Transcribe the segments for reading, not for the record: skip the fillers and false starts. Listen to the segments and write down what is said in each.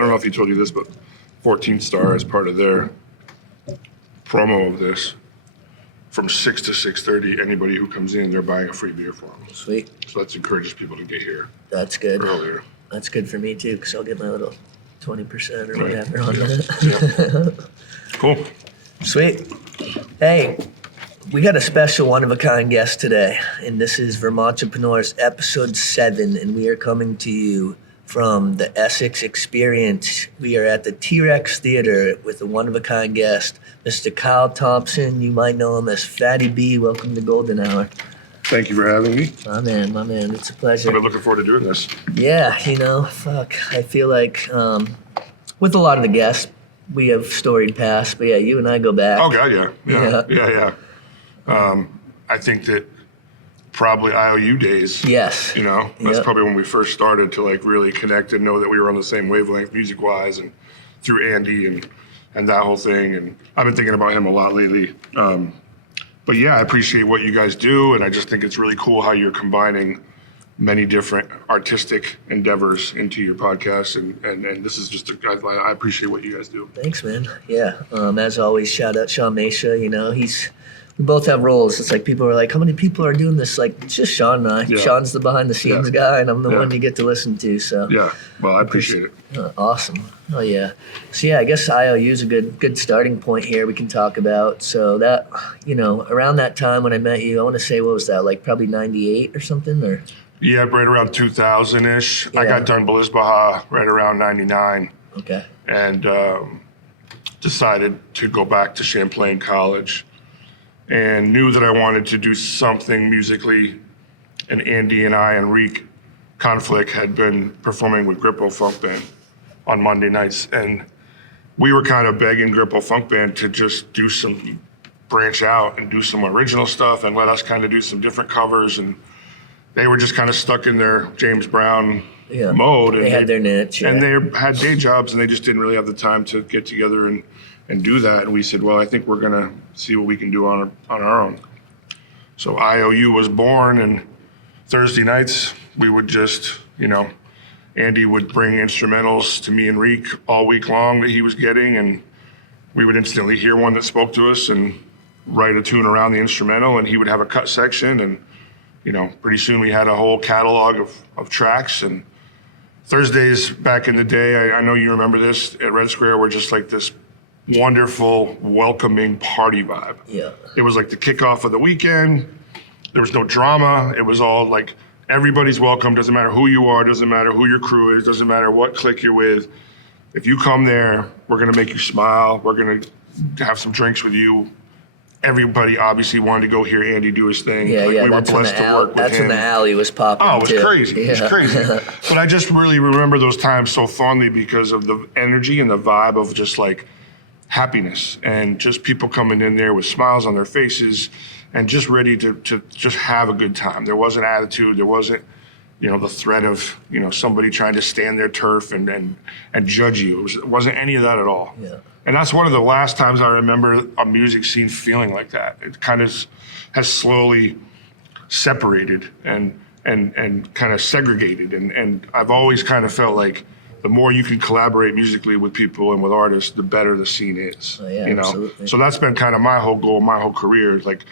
I don't know if he told you this, but 14 Star as part of their promo of this, from 6 to 6:30, anybody who comes in, they're buying a free beer for them. Sweet. So that encourages people to get here. That's good. Earlier. That's good for me too, because I'll get my little 20% or Right. whatever on Yeah. that. Cool. Sweet. Hey, we got a special one-of-a-kind guest today, and this is Vermontrepreneurs episode 7, and we are coming to you from the Essex Experience. We are at the T-Rex Theater with a one-of-a-kind guest, Mr. Kyle Thompson. You might know him as Fattie B. Welcome to Golden Hour. Thank you for having me. My man, it's a pleasure. I've been looking forward to doing this. Yeah, I feel like with a lot of the guests, we have storied past, but yeah, you and I go back. Oh, God, yeah. I think that probably IOU days. Yes. That's probably when we first started to like really connect and know that we were on the same wavelength music-wise, and through Andy and that whole thing. And I've been thinking about him a lot lately. But yeah, I appreciate what you guys do, and I just think it's really cool how you're combining many different artistic endeavors into your podcast, and this is just I appreciate what you guys do. Thanks, man. Yeah. As always, shout out Sean Mesha. We both have roles. It's like people are like, how many people are doing this? Like, it's just Sean and I. Yeah. Sean's the behind the scenes guy, and I'm the Yeah. one you get to listen to. So Yeah, well, I appreciate it. Awesome. Oh yeah. So yeah, I guess IOU is a good starting point here we can talk about. So that, around that time when I met you, I want to say, what was that, like probably 98 or something, or? Yeah, right around 2000-ish. Yeah. I got done Belizbeha right around 99. Okay. And decided to go back to Champlain College, and knew that I wanted to do something musically. And Andy and I and Reek Konflik had been performing with Grippo Funk Band on Monday nights, and we were kind of begging Grippo Funk Band to just branch out and do some original stuff and let us kind of do some different covers. And they were just kind of stuck in their James Brown mode. They had their niche. And they had day jobs, and they just didn't really have the time to get together and do that. And we said, well, I think we're going to see what we can do on our own. So IOU was born, and Thursday nights, we would just, Andy would bring instrumentals to me and Reek all week long that he was getting, and we would instantly hear one that spoke to us and write a tune around the instrumental, and he would have a cut section, and pretty soon we had a whole catalog of tracks. And Thursdays back in the day, I know you remember this, at Red Square, were just like this wonderful, welcoming party vibe. Yeah. It was like the kickoff of the weekend. There was no drama. It was all like, everybody's welcome. Doesn't matter who you are. Doesn't matter who your crew is. Doesn't matter what clique you're with. If you come there, we're going to make you smile. We're going to have some drinks with you. Everybody obviously wanted to go hear Andy do his thing. Yeah, we were that's blessed to work with that's him. when the alley was popping. Oh, it was too. crazy. Yeah. It was crazy. But I just really remember those times so fondly because of the energy and the vibe of just like happiness, and just people coming in there with smiles on their faces and just ready to just have a good time. There wasn't attitude. There wasn't, the threat of, somebody trying to stand their turf and judge you. It wasn't any of that at all. Yeah. And that's one of the last times I remember a music scene feeling like that. It kind of has slowly separated and kind of segregated. And I've always kind of felt like the more you can collaborate musically with people and with artists, the better the scene is. Oh, yeah, absolutely. So that's been kind of my whole goal, my whole career, like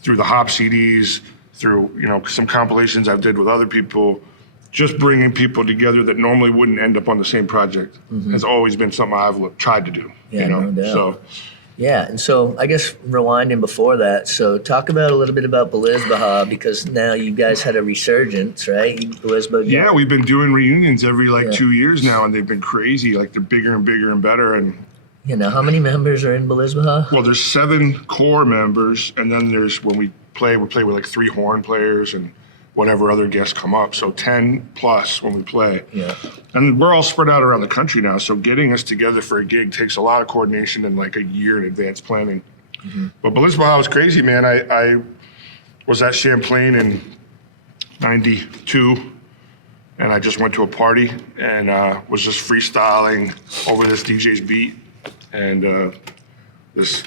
through the Hop CDs, through some compilations I've did with other people, just bringing people together that normally wouldn't end up on the same project has always been something I've tried to do. Yeah, no doubt. So. Yeah, and so I guess rewinding before that, so talk about a little bit about Belizbeha, because now you guys had a resurgence, right? Belizbeha. Yeah, we've been doing reunions every 2 years now, and they've been crazy. Like, they're bigger and bigger and better. And how many members are in Belizbeha? well, there's 7 core members, and then there's when we play with like 3 horn players and whatever other guests come up. So 10 plus when we play. Yeah. And we're all spread out around the country now. So getting us together for a gig takes a lot of coordination and like a year in advance planning. But Belizbeha was crazy, man. I was at Champlain in 92, and I just went to a party and was just freestyling over this DJ's beat. And this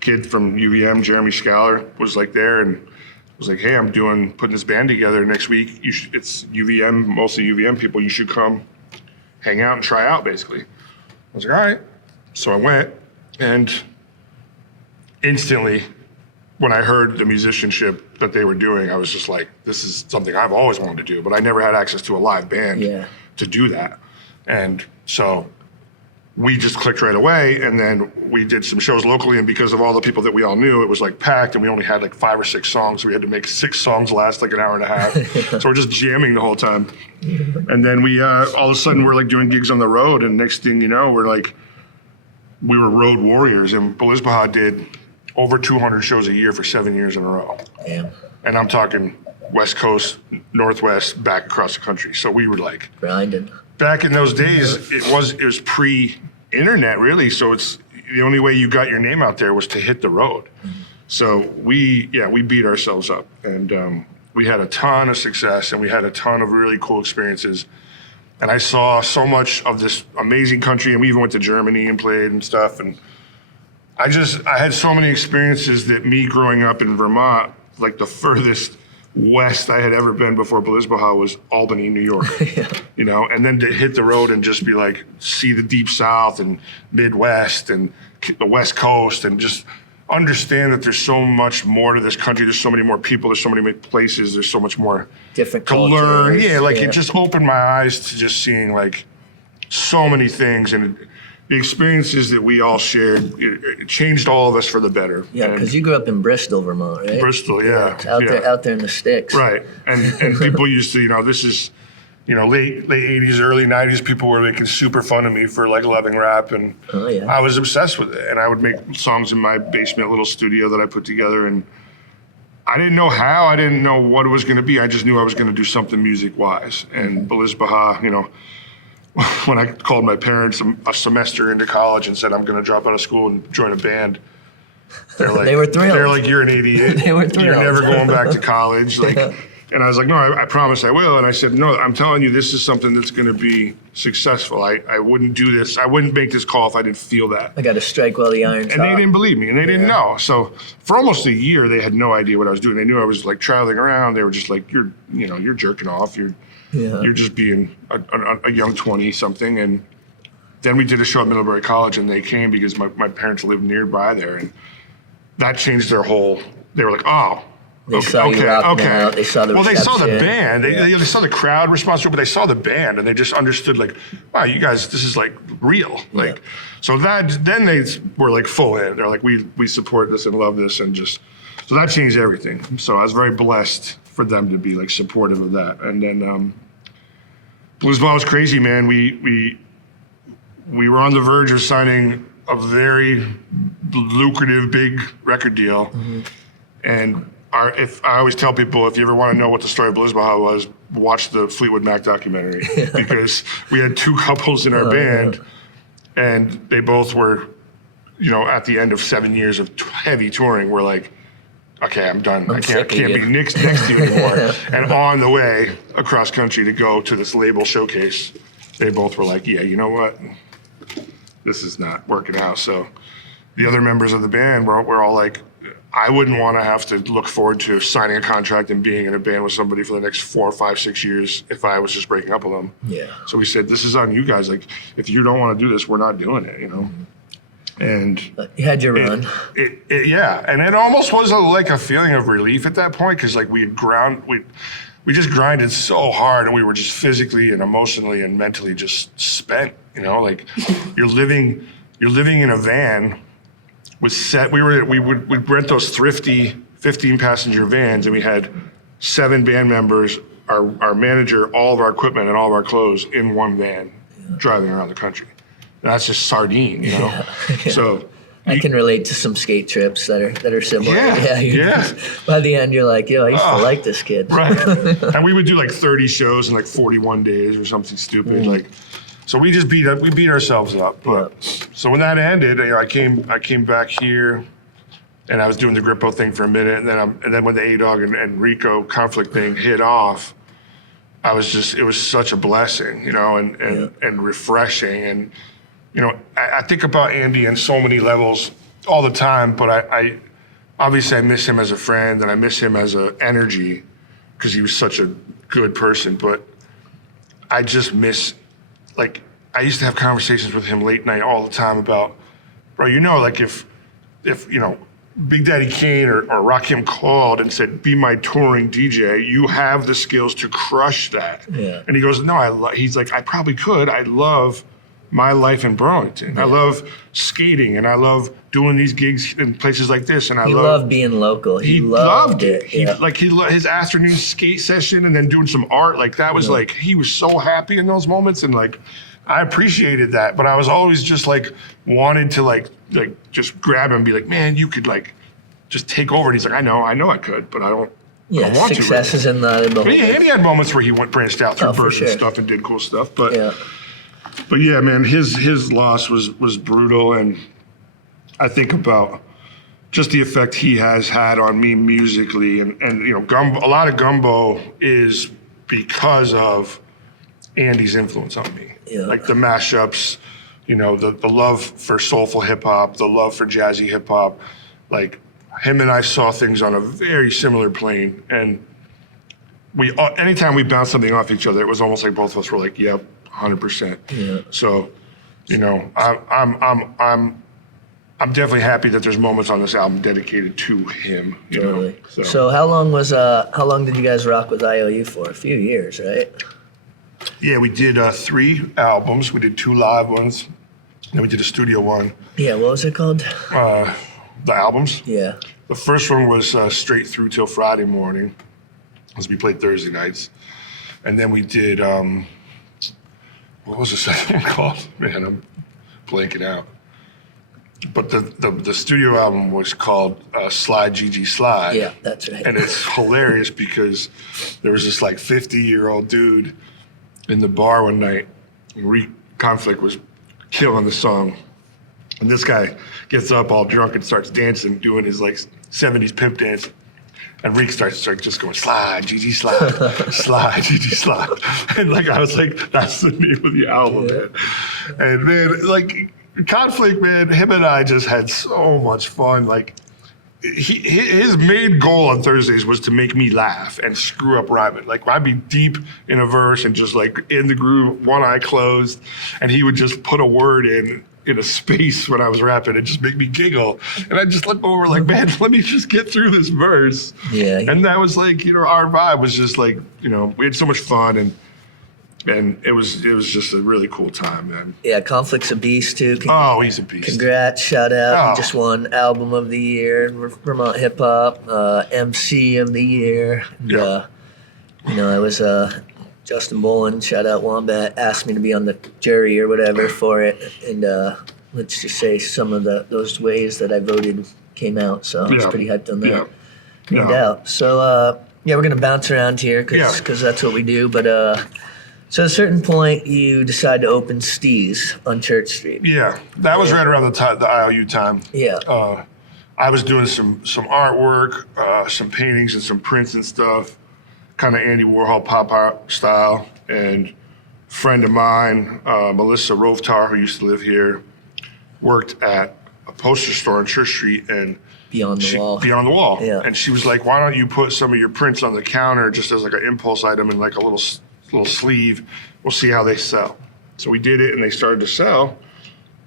kid from UVM, Jeremy Scaler, was like there and was like, hey, I'm putting this band together next week. It's UVM, mostly UVM people. You should come hang out and try out, basically. I was like, all right. So I went, and instantly, when I heard the musicianship that they were doing, I was just like, this is something I've always wanted to do, but I never had access to a live band to do that. And so we just clicked right away, and then we did some shows locally, and because of all the people that we all knew, it was like packed, and we only had like 5 or 6 songs, so we had to make 6 songs last like an hour and a half. So we're just jamming the whole time. And then we, all of a sudden, we're like doing gigs on the road, and next thing you know, we were road warriors, and Belizbeha did over 200 shows a year for 7 years in a row. Damn. And I'm talking West Coast, Northwest, back across the country. So we were like grinding. Back in those days, it was pre-internet, really. So it's the only way you got your name out there was to hit the road. So we beat ourselves up, and we had a ton of success, and we had a ton of really cool experiences. And I saw so much of this amazing country, and we even went to Germany and played and stuff. And I had so many experiences that me growing up in Vermont, like the furthest west I had ever been before Belizbeha was Albany, New York, you know, and then to hit the road and just be like, see the deep South and Midwest and the West Coast, and just understand that there's so much more to this country. There's so many more people. There's so many places. There's so much more different to cultures. learn. It just opened my eyes to just seeing like so many things, and the experiences that we all shared, it changed all of us for the better. Yeah, because you grew up in Bristol, Vermont, right? Bristol, yeah. Out there in the sticks. Right, and people used to, this is, late 80s, early 90s, people were making super fun of me for like loving rap, and I was obsessed with it. And I would make songs in my basement little studio that I put together, and I didn't know how, I didn't know what it was going to be. I just knew I was going to do something music-wise. And Belizbeha, when I called my parents a semester into college and said I'm going to drop out of school and join a band, they're like, they were thrilled. They're like, you're an idiot. They were thrilled. You're never going back to college. And I was like, no, I promise I will. And I said, no, I'm telling you, this is something that's going to be successful. I wouldn't do this. I wouldn't make this call if I didn't feel that. I got to strike while the iron's hot. And they didn't believe me, and they didn't know. So for almost a year, they had no idea what I was doing. They knew I was like traveling around. They were just like, you're jerking off. You're just being a young 20-something. And then we did a show at Middlebury College, and they came because my parents lived nearby there. And that changed their whole, they were like, oh, They saw you rocking out. They saw the Well, they saw the reception. band. They saw the crowd response to it, but they saw the band, and they just understood, like, wow, you guys, this is like real. Like, so then they were like full in. They're like, we support this and love this, and just, so that changed everything. So I was very blessed for them to be like supportive of that. And then Belizbeha was crazy, man. We were on the verge of signing a very lucrative big record deal, and if I always tell people, if you ever want to know what the story of Belizbeha was, watch the Fleetwood Mac documentary, because we had 2 couples in our band, and they both were, at the end of 7 years of heavy touring, we're like, okay, I'm done. I can't be next to you anymore. And on the way across country to go to this label showcase, they both were like, yeah, you know what? This is not working out. So the other members of the band were all like, I wouldn't want to have to look forward to signing a contract and being in a band with somebody for the next 4, 5, 6 years if I was just breaking up with them. Yeah. So we said, this is on you guys. Like, if you don't want to do this, we're not doing it, And you had your run. Yeah, and it almost was like a feeling of relief at that point, because like we just grinded so hard, and we were just physically and emotionally and mentally just spent. Like you're living in a van. We'd rent those thrifty 15-passenger vans, and we had 7 band members, our manager, all of our equipment, and all of our clothes in one van, driving around the country. That's just sardine, So I can relate to some skate trips that are similar. Yeah. By the end, you're like, yo, I used to like this kid. Right. And we would do like 30 shows in like 41 days or something stupid. So we just beat ourselves up. But so when that ended, I came back here, and I was doing the Grippo thing for a minute, and then when the A-Dog and Rico conflict thing hit off, it was such a blessing, and refreshing. And I think about Andy on so many levels all the time, but I obviously I miss him as a friend, and I miss him as an energy, because he was such a good person. But I just miss, like, I used to have conversations with him late night all the time about, bro, like if Big Daddy Kane or Rakim called and said, be my touring DJ, you have the skills to crush that. Yeah. And he goes, no, he's like, I probably could. I love my life in Burlington. I love skating and I love doing these gigs in places like this. And he loved being local. He loved it. His afternoon skate session and then doing some art. Like that was like, he was so happy in those moments. And like, I appreciated that, but I was always just like wanted to like just grab him and be like, man, you could like just take over. And he's like, I know I could, but I don't want to. Success is in the moment. He had moments where he branched out through birds and stuff and did cool stuff. But yeah, man, his loss was brutal, and I think about just the effect he has had on me musically, and Gumbo, a lot of Gumbo is because of Andy's influence on me. Yeah. Like the mashups, the love for soulful hip hop, the love for jazzy hip hop. Like him and I saw things on a very similar plane, and anytime we bounced something off each other, it was almost like both of us were like, yep, 100%. Yeah. So, I'm definitely happy that there's moments on this album dedicated to him. Totally. So how long did you guys rock with IOU for? A few years, right? Yeah, we did 3 albums. We did 2 live ones, then we did a studio one. Yeah, what was it called? The albums? Yeah. The first one was Straight Through Till Friday Morning, as we played Thursday nights. And then we did, what was the second one called? Man, I'm blanking out. But the studio album was called Slide GG Slide. Yeah, that's right. And it's hilarious because there was this like 50-year-old dude in the bar one night. Konflik was killing the song. And this guy gets up all drunk and starts dancing, doing his like 70s pimp dance. And Reek starts just going, slide, GG slide, slide, GG slide. And like, I was like, that's the name of the album, man. And man, like, Konflik, man, him and I just had so much fun. Like, his main goal on Thursdays was to make me laugh and screw up rhyming. Like, I'd be deep in a verse and just like in the groove, one eye closed, and he would just put a word in a space when I was rapping and just make me giggle. And I'd just look over like, man, let me just get through this verse. Yeah. And that was like, our vibe was just like, we had so much fun, and it was just a really cool time, man. Yeah, Konflik's a beast too. He's a beast. Congrats, shout out. He just won Album of the Year, Vermont Hip Hop, MC of the Year. And, I was Justin Bolin, shout out Wombat, asked me to be on the jury or whatever for it. And let's just say some of those ways that I voted came out. So I was pretty hyped on that. No doubt. So, we're going to bounce around here because that's what we do. But so at a certain point, you decide to open Steez on Church Street. Yeah, that was right around the IOU time. Yeah. I was doing some artwork, some paintings and some prints and stuff, kind of Andy Warhol pop art style. And a friend of mine, Melissa Rovtar, who used to live here, worked at a poster store on Church Street and Beyond the Wall. Yeah. And she was like, why don't you put some of your prints on the counter just as like an impulse item in like a little sleeve. We'll see how they sell. So we did it and they started to sell.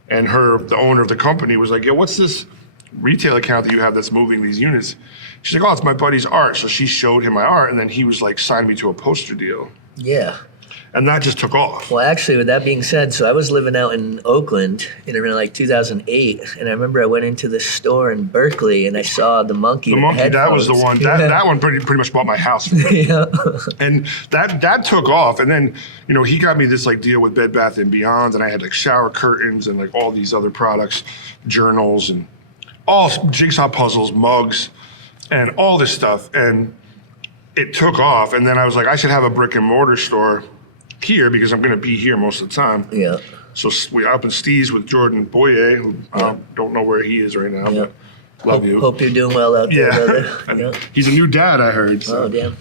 And the owner of the company was like, yo, what's this retail account that you have that's moving these units? She's like, oh, it's my buddy's art. So she showed him my art and then he was like, signed me to a poster deal. Yeah. And that just took off. Well, actually, with that being said, so I was living out in Oakland in around like 2008, and I remember I went into the store in Berkeley and I saw the monkey. The monkey, that was the one. That one pretty much bought my house. Yeah. And that took off, and then he got me this like deal with Bed Bath & Beyond, and I had like shower curtains and like all these other products, journals and all jigsaw puzzles, mugs, and all this stuff, and it took off. And then I was like, I should have a brick and mortar store here because I'm going to be here most of the time. Yeah. So we opened Steez with Jordan Boyer, who I don't know where he is right now, but love you. Hope you're doing well out there, brother. He's a new dad, I heard. So. Oh, damn.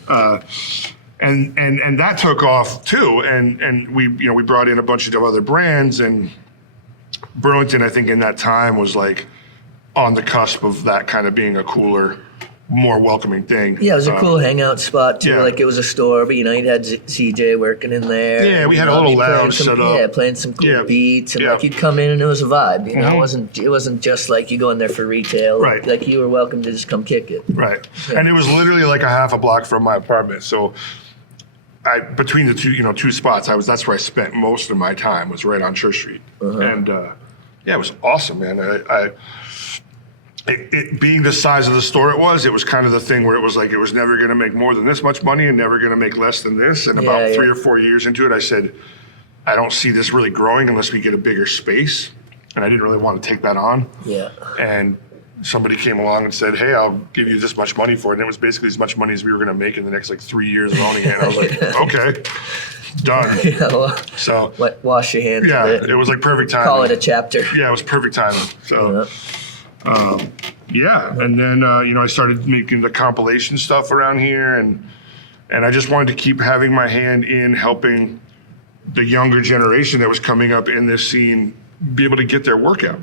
And that took off too, and we brought in a bunch of other brands, and Burlington, I think in that time was like on the cusp of that kind of being a cooler more welcoming thing. Yeah, it was a cool hangout spot too. yeah. Like it was a store, but you had CJ working in there. Yeah, we had a I'd little be playing lounge set up. Yeah, playing some cool Yeah. beats, and Yeah. like you'd come in and it was a vibe. Mhm. It wasn't just like you go in there for retail. Right. Like you were welcome to just come kick it. Right. And it was literally like a half a block from my apartment. So between the two spots, that's where I spent most of my time, was right on Church Street. And it was awesome, man. It being the size of the store it was kind of the thing where it was like it was never going to make more than this much money and never going to make less than this. And about 3 or 4 years into it, I said, I don't see this really growing unless we get a bigger space. And I didn't really want to take that on. Yeah. And somebody came along and said, hey, I'll give you this much money for it. And it was basically as much money as we were going to make in the next 3 years of owning it. And I was like, okay, done. So wash your hands of it. It was like perfect timing. Call it a chapter. Yeah, it was perfect timing. So, and then, I started making the compilation stuff around here, and I just wanted to keep having my hand in helping the younger generation that was coming up in this scene be able to get their work out.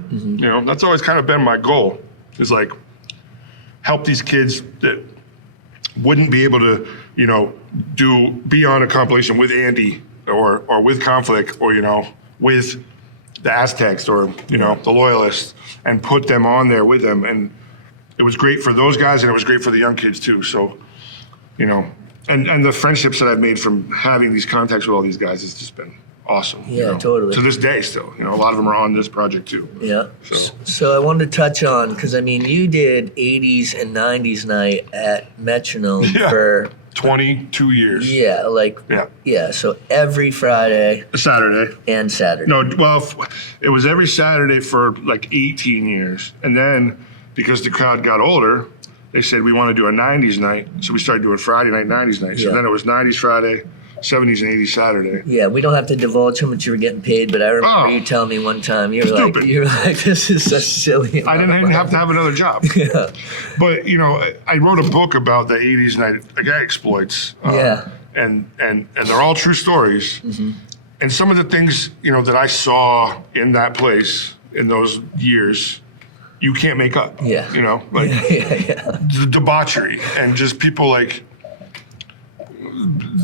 That's always kind of been my goal, is like help these kids that wouldn't be able to, be on a compilation with Andy or with Konflik or, with the Aztecs or, the Loyalists, and put them on there with them. And it was great for those guys, and it was great for the young kids too. So, and the friendships that I've made from having these contacts with all these guys has just been awesome. Yeah, totally. To this day still, a lot of them are on this project too. Yeah. So I wanted to touch on, because you did 80s and 90s night at Metronome for 22 years. So every Friday. Saturday. And Saturday. No, well, it was every Saturday for 18 years. And then because the crowd got older, they said, we want to do a 90s night. So we started doing Friday night, 90s night. So then it was 90s Friday, 70s and 80s Saturday. Yeah, we don't have to divulge how much you were getting paid, but I remember you telling me one time, you were like, this is so silly. I didn't even have to have another job. Yeah. But, I wrote a book about the 80s night exploits. And they're all true stories. Mm-hmm. And some of the things, that I saw in that place in those years, you can't make up. Yeah. The debauchery and just people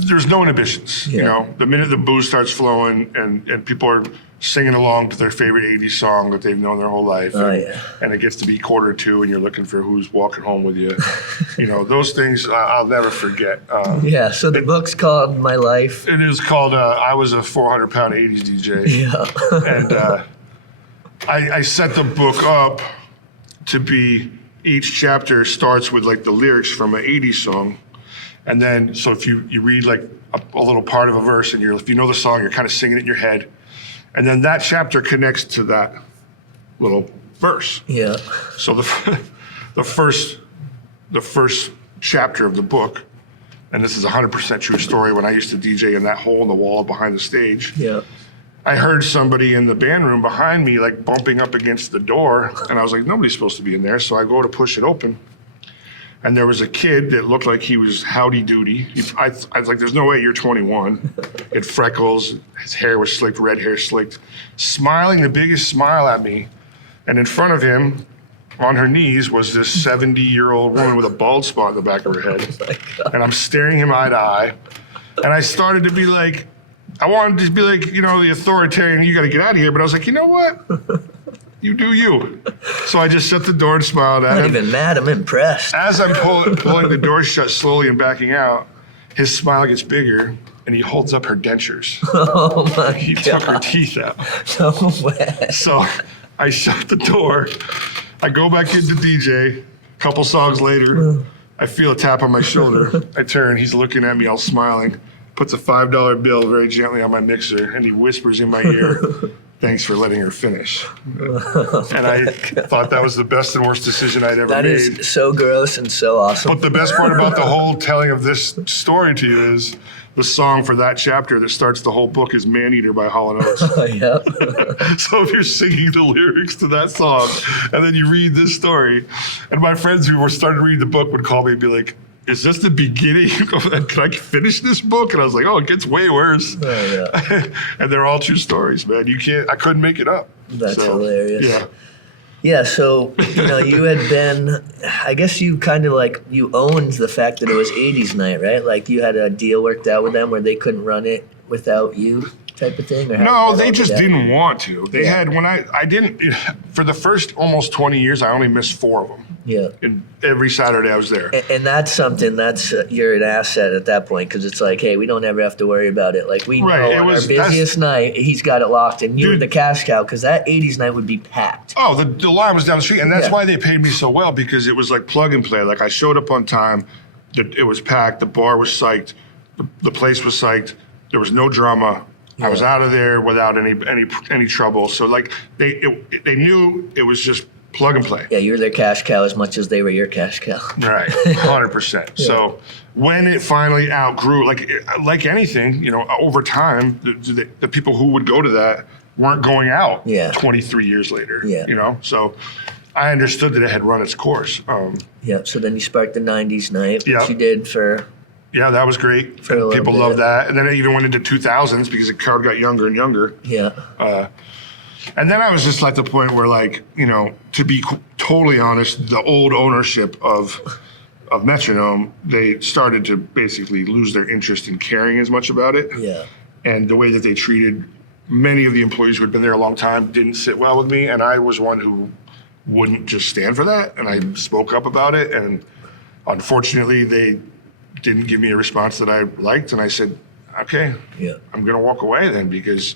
there's no inhibitions. The minute the booze starts flowing and people are singing along to their favorite 80s song that they've known their whole life. And it gets to be 1:45 and you're looking for who's walking home with you. Those things I'll never forget. So the book's called My Life. It is called I Was a 400-Pound 80s DJ. Yeah. And I set the book up to be, each chapter starts with the lyrics from an 80s song. And then, so if you read a little part of a verse and if you know the song, you're kind of singing it in your head. And then that chapter connects to that little verse. Yeah. So the first chapter of the book, and this is a 100% true story, when I used to DJ in that hole in the wall behind the stage. Yeah. I heard somebody in the band room behind me bumping up against the door, and I was like, nobody's supposed to be in there. So I go to push it open, and there was a kid that looked like he was howdy doody. I was like, there's no way you're 21. He had freckles, his hair was slicked, red hair slicked, smiling the biggest smile at me. And in front of him, on her knees, was this 70-year-old woman with a bald spot in the back of her head. And I'm staring him eye to eye. And I started to be like, I wanted to be the authoritarian, you got to get out of here. But I was like, you know what? You do you. So I just shut the door and smiled at him. I'm not even mad, I'm impressed. As I'm pulling the door shut slowly and backing out, his smile gets bigger, and he holds up her dentures. Oh my God. He took her teeth out. No way. So I shut the door. I go back into DJ. A couple songs later, I feel a tap on my shoulder. I turn, he's looking at me all smiling. Puts a $5 bill very gently on my mixer, and he whispers in my ear, thanks for letting her finish. And I thought that was the best and worst decision I'd ever made. That is so gross and so awesome. But the best part about the whole telling of this story to you is the song for that chapter that starts the whole book is Man Eater by Hall & Oates. Yeah. So if you're singing the lyrics to that song, and then you read this story, and my friends who were starting to read the book would call me and be like, is this the beginning? Can I finish this book? And I was like, oh, it gets way worse. Oh, yeah. And they're all true stories, man. I couldn't make it up. That's hilarious. Yeah. Yeah, so, you had been, I guess you kind of like, you owned the fact that it was 80s night, right? Like you had a deal worked out with them where they couldn't run it without you type of thing? Or No, they just didn't want to. They Yeah. had, when I didn't, for the first almost 20 years, I only missed 4 of them. Yeah. And every Saturday I was there. And that's something you're an asset at that point because it's like, hey, we don't ever have to worry about it. Like we Right, know it on was- our busiest night, he's got it locked, and you were Dude. the cash cow because that 80s night would be packed. Oh, the line was down the street. And that's Yeah. why they paid me so well, because it was like plug and play. Like I showed up on time. It was packed. The bar was psyched. The place was psyched. There was no drama. I was out of there without any trouble. So like they knew it was just plug and play. Yeah, you were their cash cow as much as they were your cash cow. Right, 100%. So when it finally outgrew, like anything, over time, the people who would go to that weren't going out Yeah. 23 years later. Yeah. So I understood that it had run its course. Yeah, so then you sparked the 90s night, which Yeah. you did for, Yeah, that was great. For a And little people bit. loved that. And then it even went into 2000s because the crowd got younger and younger. yeah. And then I was just at the point where, to be totally honest, the old ownership of Metronome, they started to basically lose their interest in caring as much about it. Yeah. And the way that they treated many of the employees who had been there a long time didn't sit well with me. And I was one who wouldn't just stand for that. And I spoke up about it. And unfortunately, they didn't give me a response that I liked. And I said, okay, Yeah. I'm going to walk away then, because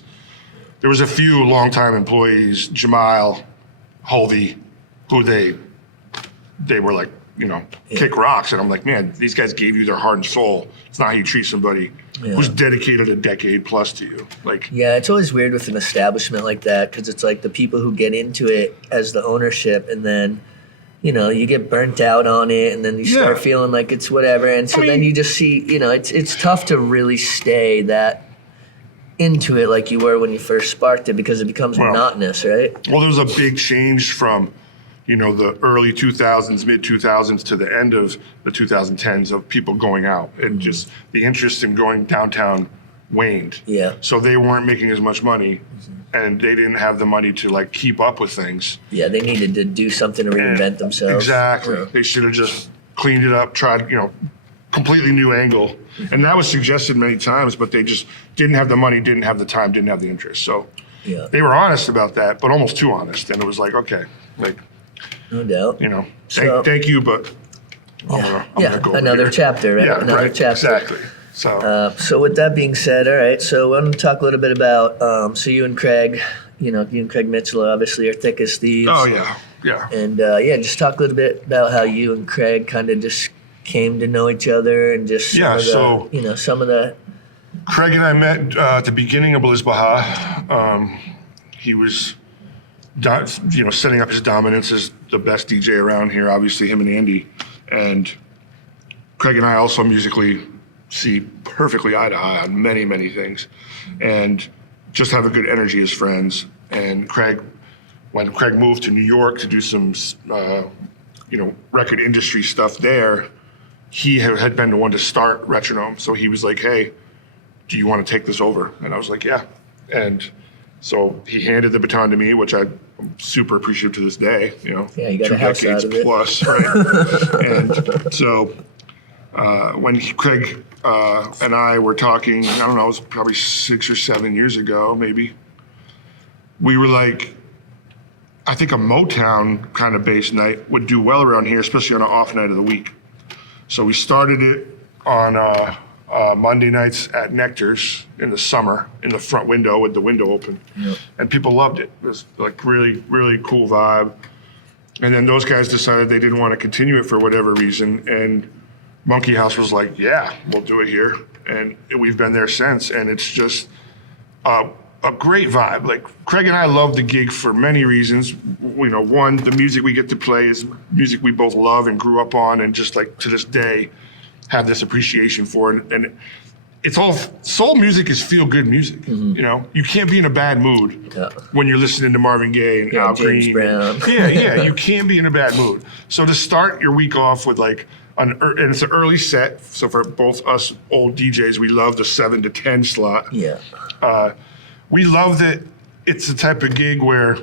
there was a few longtime employees, Jamal, Hulvey, who they were like, kick rocks. And I'm like, man, these guys gave you their heart and soul. It's not how you treat somebody who's dedicated a decade plus to you. Yeah, it's always weird with an establishment like that because it's like the people who get into it as the ownership and then, you get burnt out on it and then you start Yeah. feeling like it's whatever. And so then you just see, it's tough to really stay that into it like you were when you first sparked it because it becomes monotonous, right? well, there was a big change from, the early 2000s, mid 2000s to the end of the 2010s of people going out, and just the interest in going downtown waned. Yeah. So they weren't making as much money, and they didn't have the money to keep up with things. Yeah, they needed to do something to reinvent themselves. Exactly. Yeah. They should have just cleaned it up, tried, completely new angle. And that was suggested many times, but they just didn't have the money, didn't have the time, didn't have the interest. So Yeah, they were honest about that, but almost too honest. And it was like, okay, no doubt. So- thank you, but I'm gonna go over another here. chapter, right? Yeah, Another right, chapter. exactly. So So with that being said, all right, so I want to talk a little bit about, so you and Craig, you and Craig Mitchell obviously are thick as thieves. oh yeah. And just talk a little bit about how you and Craig kind of just came to know each other and just some of the, Craig and I met at the beginning of Belizbeha. He was, setting up his dominance as the best DJ around here. Obviously, him and Andy. And Craig and I also musically see perfectly eye to eye on many, many things, and just have a good energy as friends. And when Craig moved to New York to do some, record industry stuff there, he had been the one to start Metronome. So he was like, hey, do you want to take this over? And I was like, yeah. And so he handed the baton to me, which I'm super appreciative to this day, Yeah, you got 2 a house decades out of it. plus, right? And so when Craig and I were talking, I don't know, it was probably 6 or 7 years ago, maybe, we were like, I think a Motown kind of bass night would do well around here, especially on an off night of the week. So we started it on Monday nights at Nectar's in the summer, in the front window with the window open. Yep. And people loved it. It was like really, really cool vibe. And then those guys decided they didn't want to continue it for whatever reason. And Monkey House was like, yeah, we'll do it here. And we've been there since. And it's just a great vibe. Like, Craig and I love the gig for many reasons. One, the music we get to play is music we both love and grew up on, and just to this day have this appreciation for it. And it's all, soul music is feel good music. Mm-hmm. You can't be in a bad mood when you're listening to Marvin Gaye and Al James Green. Brown. Yeah, you can't be in a bad mood. So to start your week off with and it's an early set. So for both us old DJs, we love the 7 to 10 slot. Yeah. We love that it's the type of gig where,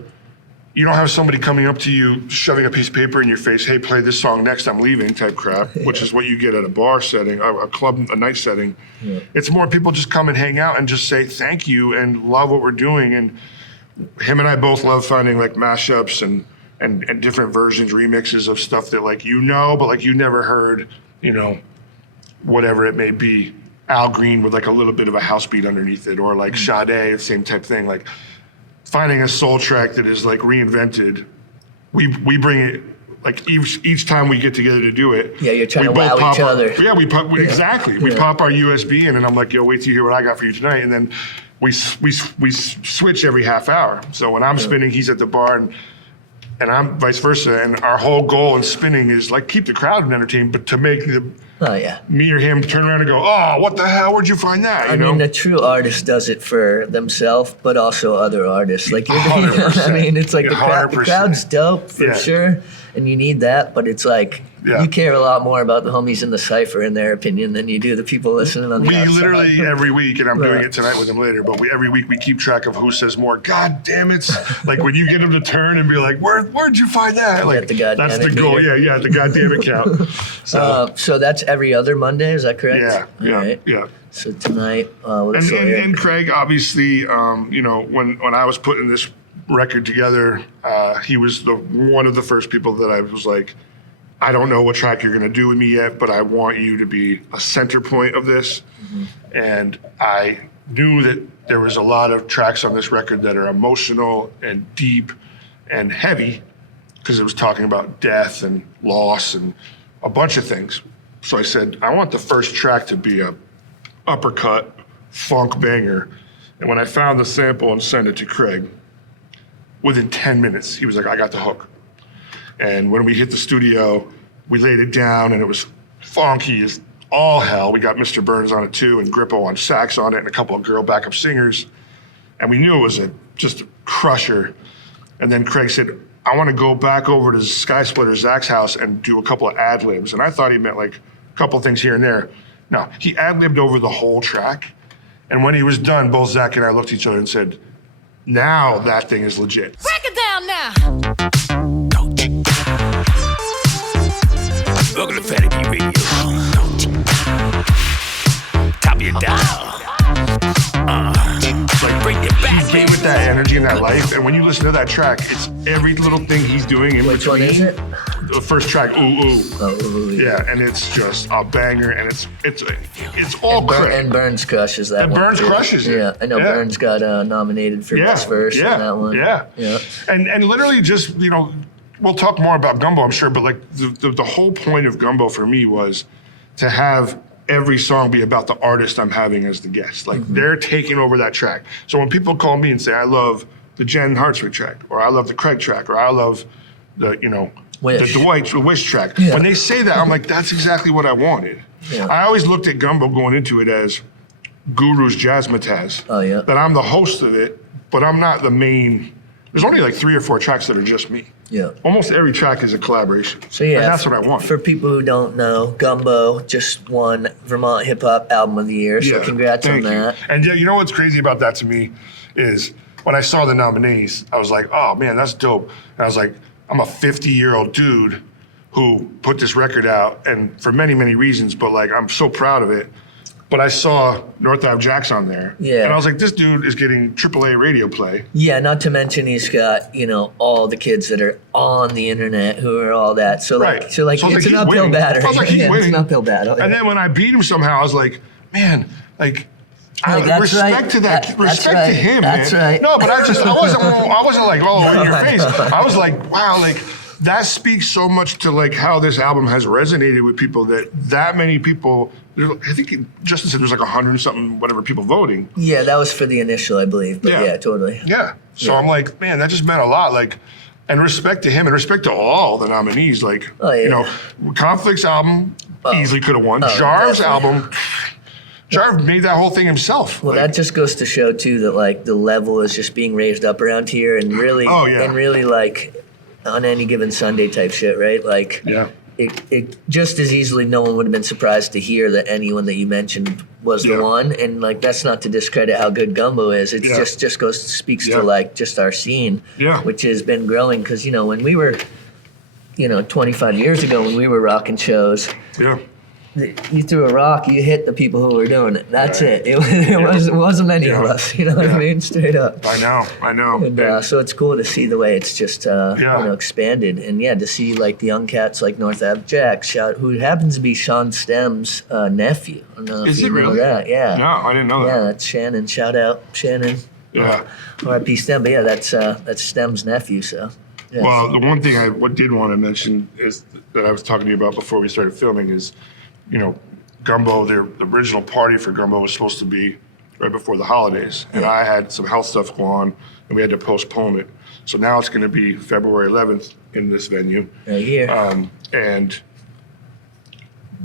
you don't have somebody coming up to you, shoving a piece of paper in your face, hey, play this song next, I'm leaving type crap, which is what you get at a bar setting, a club, a night setting. Yeah. It's more people just come and hang out and just say thank you and love what we're doing. And him and I both love finding like mashups and different versions, remixes of stuff that like but like you never heard, whatever it may be. Al Green with like a little bit of a house beat underneath it, or like Sade, the same type thing. Like finding a soul track that is like reinvented. We bring it like each time we get together to do it. Yeah, you're trying to wow each other. Exactly. We pop our USB in, and I'm like, yo, wait till you hear what I got for you tonight, and then we switch every half hour. So when I'm spinning, he's at the bar, and I'm vice versa. And our whole goal in spinning is like keep the crowd entertained, but to make me or him turn around and go, oh, what the hell? Where'd you find that? I mean, the true artist does it for themselves, but also other artists. Like I mean, it's like the crowd's dope for sure, and you need that. But it's like you care a lot more about the homies in the cypher and their opinion than you do the people listening on the outside. We literally every week, and I'm doing it tonight with him later. But every week we keep track of who says more. God damn it! Like when you get him to turn and be like, where'd you find that? Like that's the goal. Yeah, the goddamn it count. So that's every other Monday, is that correct? Yeah. So tonight, and Craig, obviously, when I was putting this record together, he was one of the first people that I was like, I don't know what track you're gonna do with me yet, but I want you to be a center point of this. Mm-hmm. And I knew that there was a lot of tracks on this record that are emotional and deep and heavy, because it was talking about death and loss and a bunch of things. So I said, I want the first track to be a uppercut funk banger. And when I found the sample and sent it to Craig, within 10 minutes, he was like, I got the hook. And when we hit the studio, we laid it down and it was funky as all hell. We got Mr. Burns on it too, and Grippo on sax on it, and a couple of girl backup singers. And we knew it was just a crusher. And then Craig said, I want to go back over to Sky Splitter Zach's house and do a couple of ad-libs. And I thought he meant like a couple of things here and there. No, he ad-libbed over the whole track. And when he was done, both Zach and I looked at each other and said, now that thing is legit. Break it down now. Welcome to Fattie B Radio. Top of your dial. Like bring it back. He came with that energy and that life, and when you listen to that track, it's every little thing he's doing in Which between. one is it? The first track, Ooh Ooh. Oh, Ooh, yeah, and it's just a banger, and it's all Craig. And Burns crushes that and one. Burns crushes it. Yeah, I know Burns got nominated for best verse on that one. Yeah. And literally just, we'll talk more about Gumbo, I'm sure, but like the whole point of Gumbo for me was to have every song be about the artist I'm having as the guest. Like they're taking over that track. So when people call me and say, I love the Jen Hartswick track, or I love the Craig track, or I love the Dwight Wish track. Yeah. When they say that, I'm like, that's exactly what I wanted. Yeah. I always looked at Gumbo going into it as Guru's Jazzmatazz. Oh, yeah. That I'm the host of it, but I'm not the main. There's only like 3 or 4 tracks that are just me. Yeah. Almost every track is a collaboration. So yeah, and that's what I want. For people who don't know, Gumbo just won Vermont Hip Hop Album of the Year. So congrats on that. And you know what's crazy about that to me is when I saw the nominees, I was like, oh man, that's dope. And I was like, I'm a 50-year-old dude who put this record out, and for many, many reasons, but like I'm so proud of it. But I saw North Ave Jax on there. Yeah. And I was like, this dude is getting AAA radio play. Yeah, not to mention he's got, all the kids that are on the internet who are all that. So it's an uphill battle. I was like, he's winning. It's an uphill battle. And then when I beat him somehow, I was like, man, respect to that. Respect to him, That's man. right. No, but I wasn't like, in your face. I was like, wow, like that speaks so much to like how this album has resonated with people, that many people. I think Justin said there's like 100 and something, whatever, people voting. Yeah, that was for the initial, I believe. But yeah totally. Yeah. So I'm like, man, that just meant a lot. Like, and respect to him and respect to all the nominees. Like, Konflik's album easily could have won. Jarv's album. Jarv made that whole thing himself. Well, that just goes to show too that like the level is just being raised up around here, and really, and really like on any given Sunday type shit, right? Like, it just as easily, no one would have been surprised to hear that anyone that you mentioned was the one. And like, that's not to discredit how good Gumbo is. It just speaks to like just our scene, which has been growing. Because when we were, 25 years ago when we were rocking shows, you threw a rock, you hit the people who were doing it. That's it. It wasn't many of us. You know what I mean? Straight up. I know. And so it's cool to see the way it's just expanded, and to see like the young cats like North Ave Jack, who happens to be Sean Stem's nephew. I don't know if Is you it know really? that. Yeah. No, I didn't know that. Yeah, that's Shannon. Shout out Shannon. Yeah. R.I.P. Stem. But that's Stem's nephew. So. Yeah. Well, the one thing I did want to mention is that I was talking to you about before we started filming is, Gumbo, the original party for Gumbo was supposed to be right before the holidays. And I had some health stuff go on, and we had to postpone it. So now it's going to be February 11th in this venue. Right here. And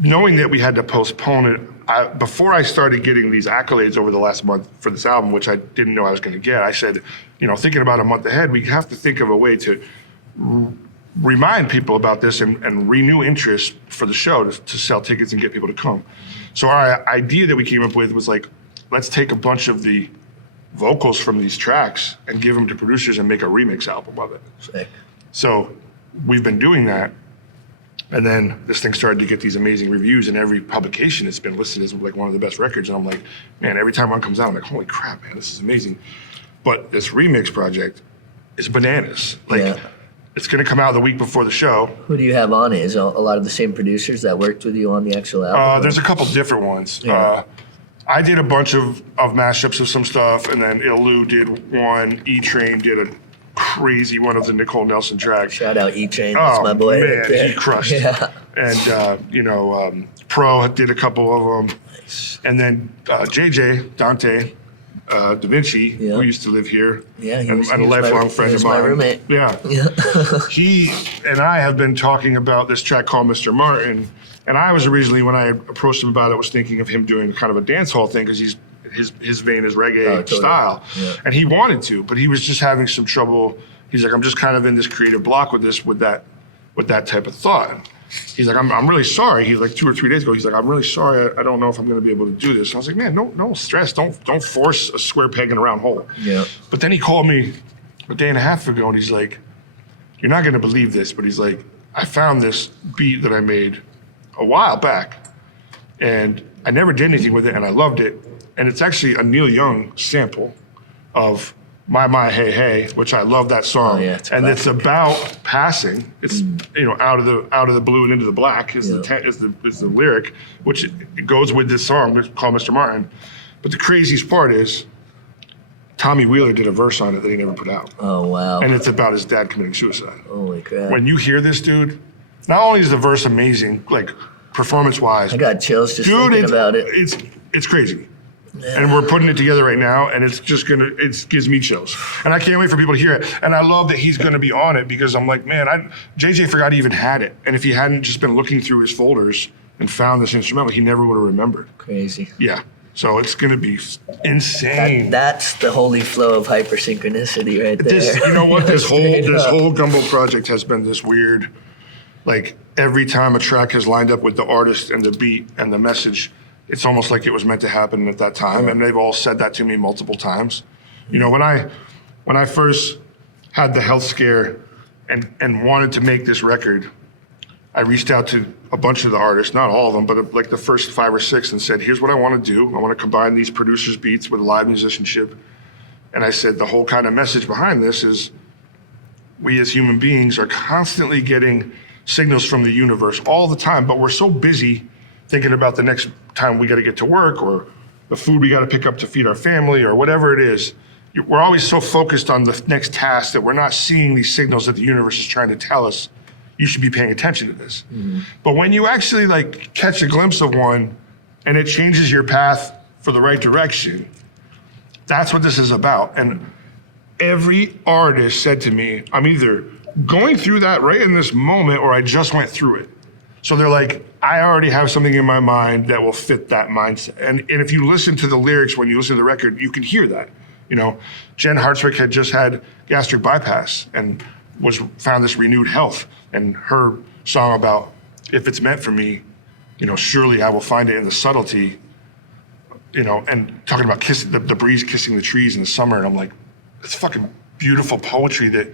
knowing that we had to postpone it, before I started getting these accolades over the last month for this album, which I didn't know I was going to get, I said, thinking about a month ahead, we have to think of a way to remind people about this and renew interest for the show to sell tickets and get people to come. So our idea that we came up with was like, let's take a bunch of the vocals from these tracks and give them to producers and make a remix album of it. Sick. So we've been doing that. And then this thing started to get these amazing reviews, and every publication it's been listed as like one of the best records. And I'm like, man, every time one comes out, I'm like, holy crap, man, this is amazing. But this remix project is bananas. It's going to come out the week before the show. Who do you have on it? Is a lot of the same producers that worked with you on the actual album? There's a couple different ones. Yeah. I did a bunch of mashups of some stuff, and then Ilu did one. E-Train did a crazy one of the Nicole Nelson track. Shout out E-Train, that's my boy. Man, right there. he crushed. Yeah. And, Pro did a couple of them. Nice. And then JJ, Dante, Da Vinci, who used to live here, Yeah, he and was a lifelong friend he of was mine. my roommate. Yeah. He and I have been talking about this track called Mr. Martin, and I was originally, when I approached him about it, was thinking of him doing kind of a dance hall thing because his vein is reggae totally. style, Yeah. and he wanted to, but he was just having some trouble. He's like, I'm just kind of in this creative block with that type of thought. He's like, I'm really sorry. He's like 2 or 3 days ago. He's like, I'm really sorry. I don't know if I'm going to be able to do this. And I was like, man, no stress. Don't force a square peg in a round hole. Yeah. But then he called me a day and a half ago, and he's like, you're not going to believe this, but he's like, I found this beat that I made a while back, and I never did anything with it, and I loved it. And it's actually a Neil Young sample of My Hey Hey, which I love that song. Oh, yeah, it's and classic. it's about passing. It's out of the blue and into the black is the lyric, which it goes with this song called Mr. Martin. But the craziest part is Tommy Wheeler did a verse on it that he never put out. Oh, wow. And it's about his dad committing suicide. Holy crap. When you hear this, dude, not only is the verse amazing, like performance-wise, I got chills just dude, thinking about it. It's crazy. And we're putting it together right now, and it gives me chills. And I can't wait for people to hear it. And I love that he's gonna be on it because I'm like, man, JJ forgot he even had it. And if he hadn't just been looking through his folders and found this instrumental, he never would have remembered. Crazy. Yeah. So it's gonna be insane. That's the holy flow of hypersynchronicity right there. You know what? This Straight up. whole Gumbo project has been this weird, like every time a track has lined up with the artist and the beat and the message, it's almost like it was meant to happen at that time. And they've all said that to me multiple times. You know, when I first had the health scare and wanted to make this record, I reached out to a bunch of the artists, not all of them, but like the first 5 or 6, and said, here's what I want to do. I want to combine these producers' beats with live musicianship. And I said, the whole kind of message behind this is we as human beings are constantly getting signals from the universe all the time, but we're so busy thinking about the next time we got to get to work or the food we got to pick up to feed our family or whatever it is. We're always so focused on the next task that we're not seeing these signals that the universe is trying to tell us, you should be paying attention to this. Mm-hmm. But when you actually like catch a glimpse of one and it changes your path for the right direction, that's what this is about. And every artist said to me, I'm either going through that right in this moment or I just went through it. So they're like, I already have something in my mind that will fit that mindset. And if you listen to the lyrics, when you listen to the record, you can hear that. You know, Jen Hartswick had just had gastric bypass and found this renewed health. And her song about if it's meant for me, surely I will find it in the subtlety, and talking about the breeze kissing the trees in the summer. And I'm like, it's fucking beautiful poetry that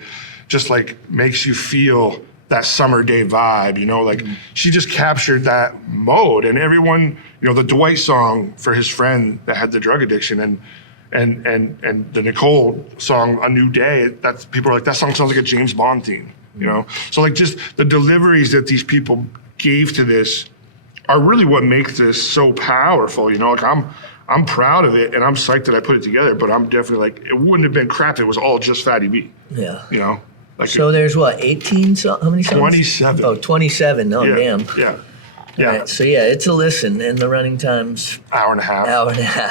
just like makes you feel that summer day vibe, like she just captured that mode. And everyone, the Dwight song for his friend that had the drug addiction and the Nicole song, A New Day, that's people are like, that song sounds like a James Bond theme, So like just the deliveries that these people gave to this are really what makes this so powerful, like I'm proud of it and I'm psyched that I put it together, but I'm definitely like, it wouldn't have been crap if it was all just Fattie B. Yeah. Like so there's what, 18 songs? How many songs? 27. Oh, 27. Oh, yeah, damn. Yeah. All right, so yeah, it's a listen, and the running time's hour and a half.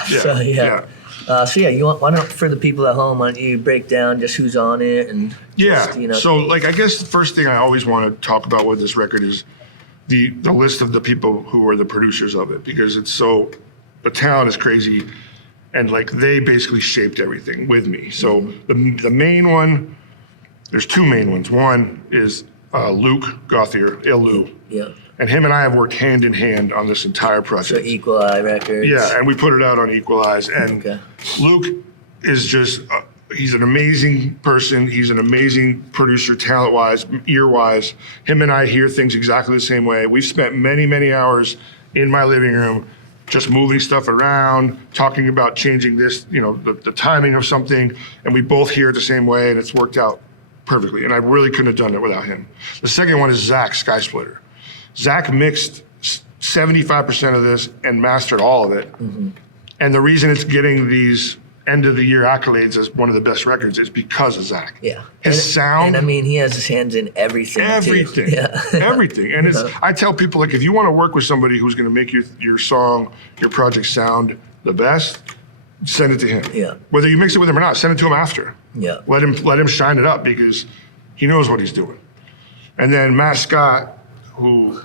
Yeah, so yeah. Why don't, for the people at home, why don't you break down just who's on it and So like I guess the first thing I always want to talk about with this record is the list of the people who were the producers of it, because the talent is crazy, and like they basically shaped everything with me. So the main one, there's two main ones. One is Luke Gauthier, Il Lou. Yeah. And him and I have worked hand in hand on this entire project. So Equal Eye Records. Yeah, and we put it out on Equalize. And Luke is just, he's an amazing person. He's an amazing producer, talent-wise, ear-wise. Him and I hear things exactly the same way. We've spent many, many hours in my living room just moving stuff around, talking about changing this, the timing of something, and we both hear it the same way, and it's worked out perfectly. And I really couldn't have done it without him. The second one is Zach Skysplitter. Zach mixed 75% of this and mastered all of it. Mm-hmm. And the reason it's getting these end of the year accolades as one of the best records is because of Zach. Yeah. His sound. And I mean, he has his hands in everything. Everything. Too. Yeah. Everything. And I tell people, like, if you want to work with somebody who's going to make your song, your project sound the best, send it to him. Yeah. Whether you mix it with him or not, send it to him after. Yeah. Let him shine it up, because he knows what he's doing. And then Matt Scott, who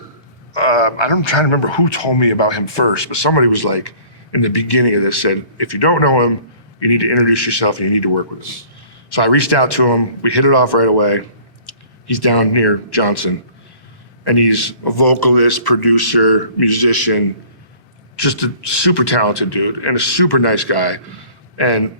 I'm trying to remember who told me about him first, but somebody was like, in the beginning of this, said, if you don't know him, you need to introduce yourself and you need to work with him. So I reached out to him. We hit it off right away. He's down near Johnson, and he's a vocalist, producer, musician, just a super talented dude and a super nice guy. And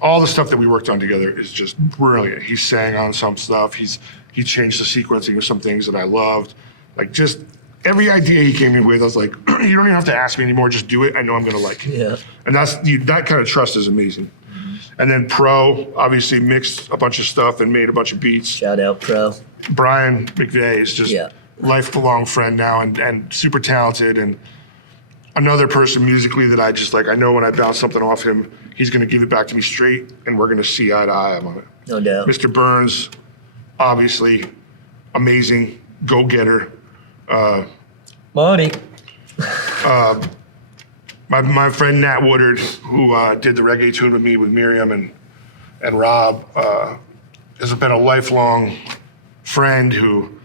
all the stuff that we worked on together is just brilliant. He sang on some stuff. He changed the sequencing of some things that I loved. Like, just every idea he came in with, I was like, you don't even have to ask me anymore. Just do it. I know I'm going to like it. Yeah. And that kind of trust is amazing. Mm-hmm. And then Pro obviously mixed a bunch of stuff and made a bunch of beats. Shout out Pro. Brian McVeigh is just lifelong friend now and super talented, and another person musically that I just like. I know when I bounce something off him, he's going to give it back to me straight, and we're going to see eye to eye on it. No doubt. Mr. Burns, obviously amazing, go-getter. Money. My friend Nat Woodard, who did the reggae tune with me with Miriam and Rob, has been a lifelong friend who,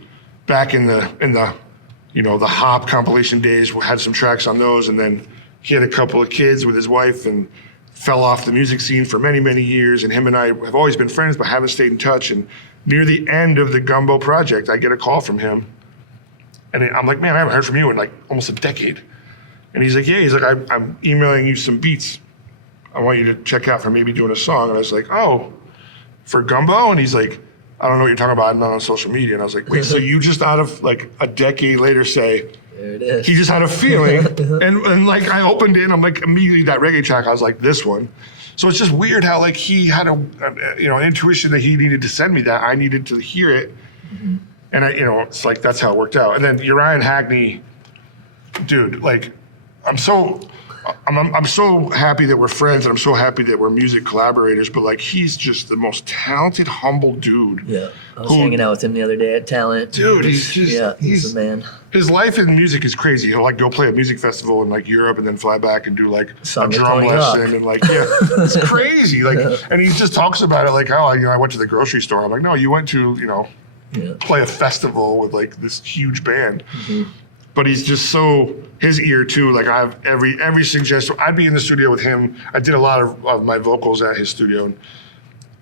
back in the the Hop compilation days, had some tracks on those, and then he had a couple of kids with his wife and fell off the music scene for many, many years. And him and I have always been friends, but haven't stayed in touch. And near the end of the Gumbo project, I get a call from him. And I'm like, man, I haven't heard from you in like almost a decade. And he's like, yeah, I'm emailing you some beats I want you to check out for maybe doing a song. And I was like, oh, for Gumbo? And he's like, I don't know what you're talking about. I'm not on social media. And I was like, wait, so you just out of like a decade later say, there it is. He just had a feeling. and like I opened it and I'm like, immediately that reggae track, I was like, this one. So it's just weird how like he had an intuition that he needed to send me that. I needed to hear it. Mm-hmm. And it's like, that's how it worked out. And then Uriah Hagney, dude, like, I'm so happy that we're friends, and I'm so happy that we're music collaborators, but like, he's just the most talented, humble dude. Yeah. I was hanging out with him the other day at Talent. Dude, he's the man. His life in music is crazy. He'll like go play a music festival in like Europe and then fly back and do like a drum lesson and like, yeah, it's crazy. Like, and he just talks about it like, oh, I went to the grocery store. I'm like, no, you went to, play a festival with like this huge band. Mm-hmm. But he's just so, his ear too, like I have every suggestion. I'd be in the studio with him. I did a lot of my vocals at his studio, and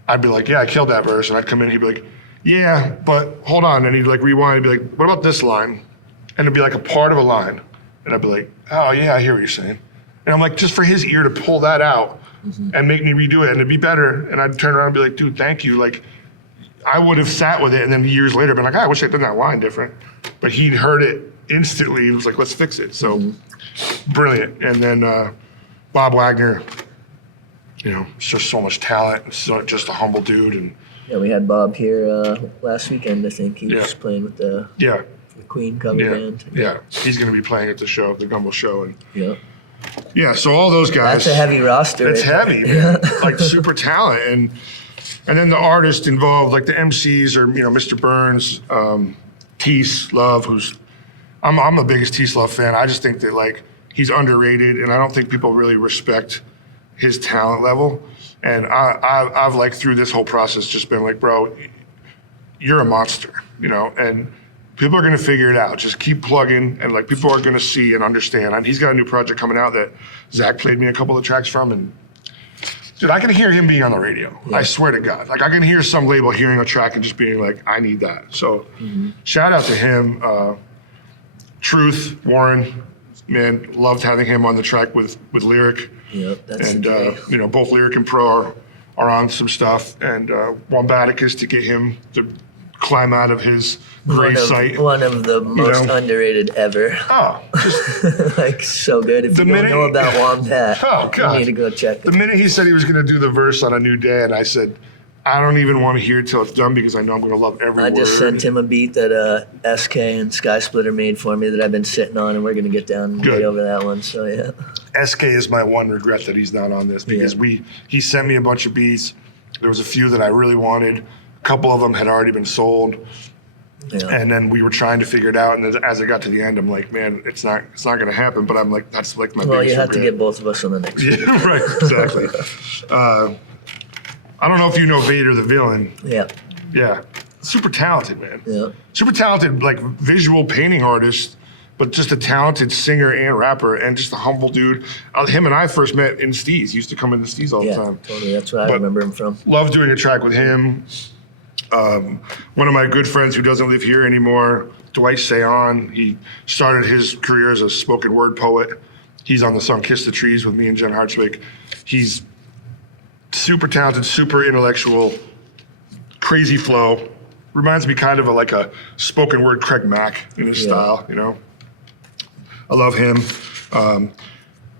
I'd be like, yeah, I killed that verse. And I'd come in, he'd be like, yeah, but hold on. And he'd like rewind and be like, what about this line? and it'd be like a part of a line. And I'd be like, oh yeah, I hear what you're saying. And I'm like, just for his ear to pull that out and make me redo it and it'd be better. And I'd turn around and be like, dude, thank you. Like, I would have sat with it and then years later been like, I wish I'd done that line different. But he'd heard it instantly. He was like, let's fix it. So brilliant. And then Bob Wagner, you know, it's just so much talent. So just a humble dude. And Yeah, we had Bob here last weekend, I think. He was playing with the Queen cover band. Yeah, he's going to be playing at the show, the Gumbo show. And Yeah. so all those guys. That's a heavy roster. It's right heavy, man. Like super talent. And then the artists involved, like the MCs are, you know, Mr. Burns, Tease Love, who's, I'm the biggest Tease Love fan. I just think that like he's underrated and I don't think people really respect his talent level. And I've like through this whole process just been like, bro, you're a monster, you know, and people are going to figure it out. Just keep plugging and like people are going to see and understand. And he's got a new project coming out that Zach played me a couple of tracks from and dude, I can hear him being on the radio. Yeah. I swear to God. Like I can hear some label hearing a track and just being like, I need that. So shout out to him. Truth, Warren, man, loved having him on the track with Lyric. Yep, that's and you know, both Lyric and Pro are on some stuff. And Wombaticus to get him to climb out of his grave site. One of the most underrated ever. Oh, just like so good. If you don't know about Wombat, you need to go check it. The minute he said he was going to do the verse on A New Day, and I said, I don't even want to hear it till it's done because I know I'm going to love every word. I just sent him a beat that SK and Sky Splitter made for me that I've been sitting on, and we're going to get down and get over that one. So yeah. SK is my one regret that he's not on this because he sent me a bunch of beats. There was a few that I really wanted. A couple of them had already been sold. Yeah. And then we were trying to figure it out, and as I got to the end, I'm like, man, it's not going to happen. But I'm like, that's like my biggest regret. Well, you have to get both of us on the next one. Yeah, right, exactly. I don't know if you know Vader the Villain. Yeah. Yeah. Super talented, man. Yeah. Super talented, like visual painting artist, but just a talented singer and rapper and just a humble dude. Him and I first met in Steez. He used to come into Steez all the time. Yeah, totally. That's what I remember him from. Love doing a track with him. One of my good friends who doesn't live here anymore, Dwight Sayon, he started his career as a spoken word poet. He's on the song Kiss the Trees with me and Jen Hartswick. He's super talented, super intellectual, crazy flow. Reminds me kind of like a spoken word Craig Mack in his style, you know. I love him.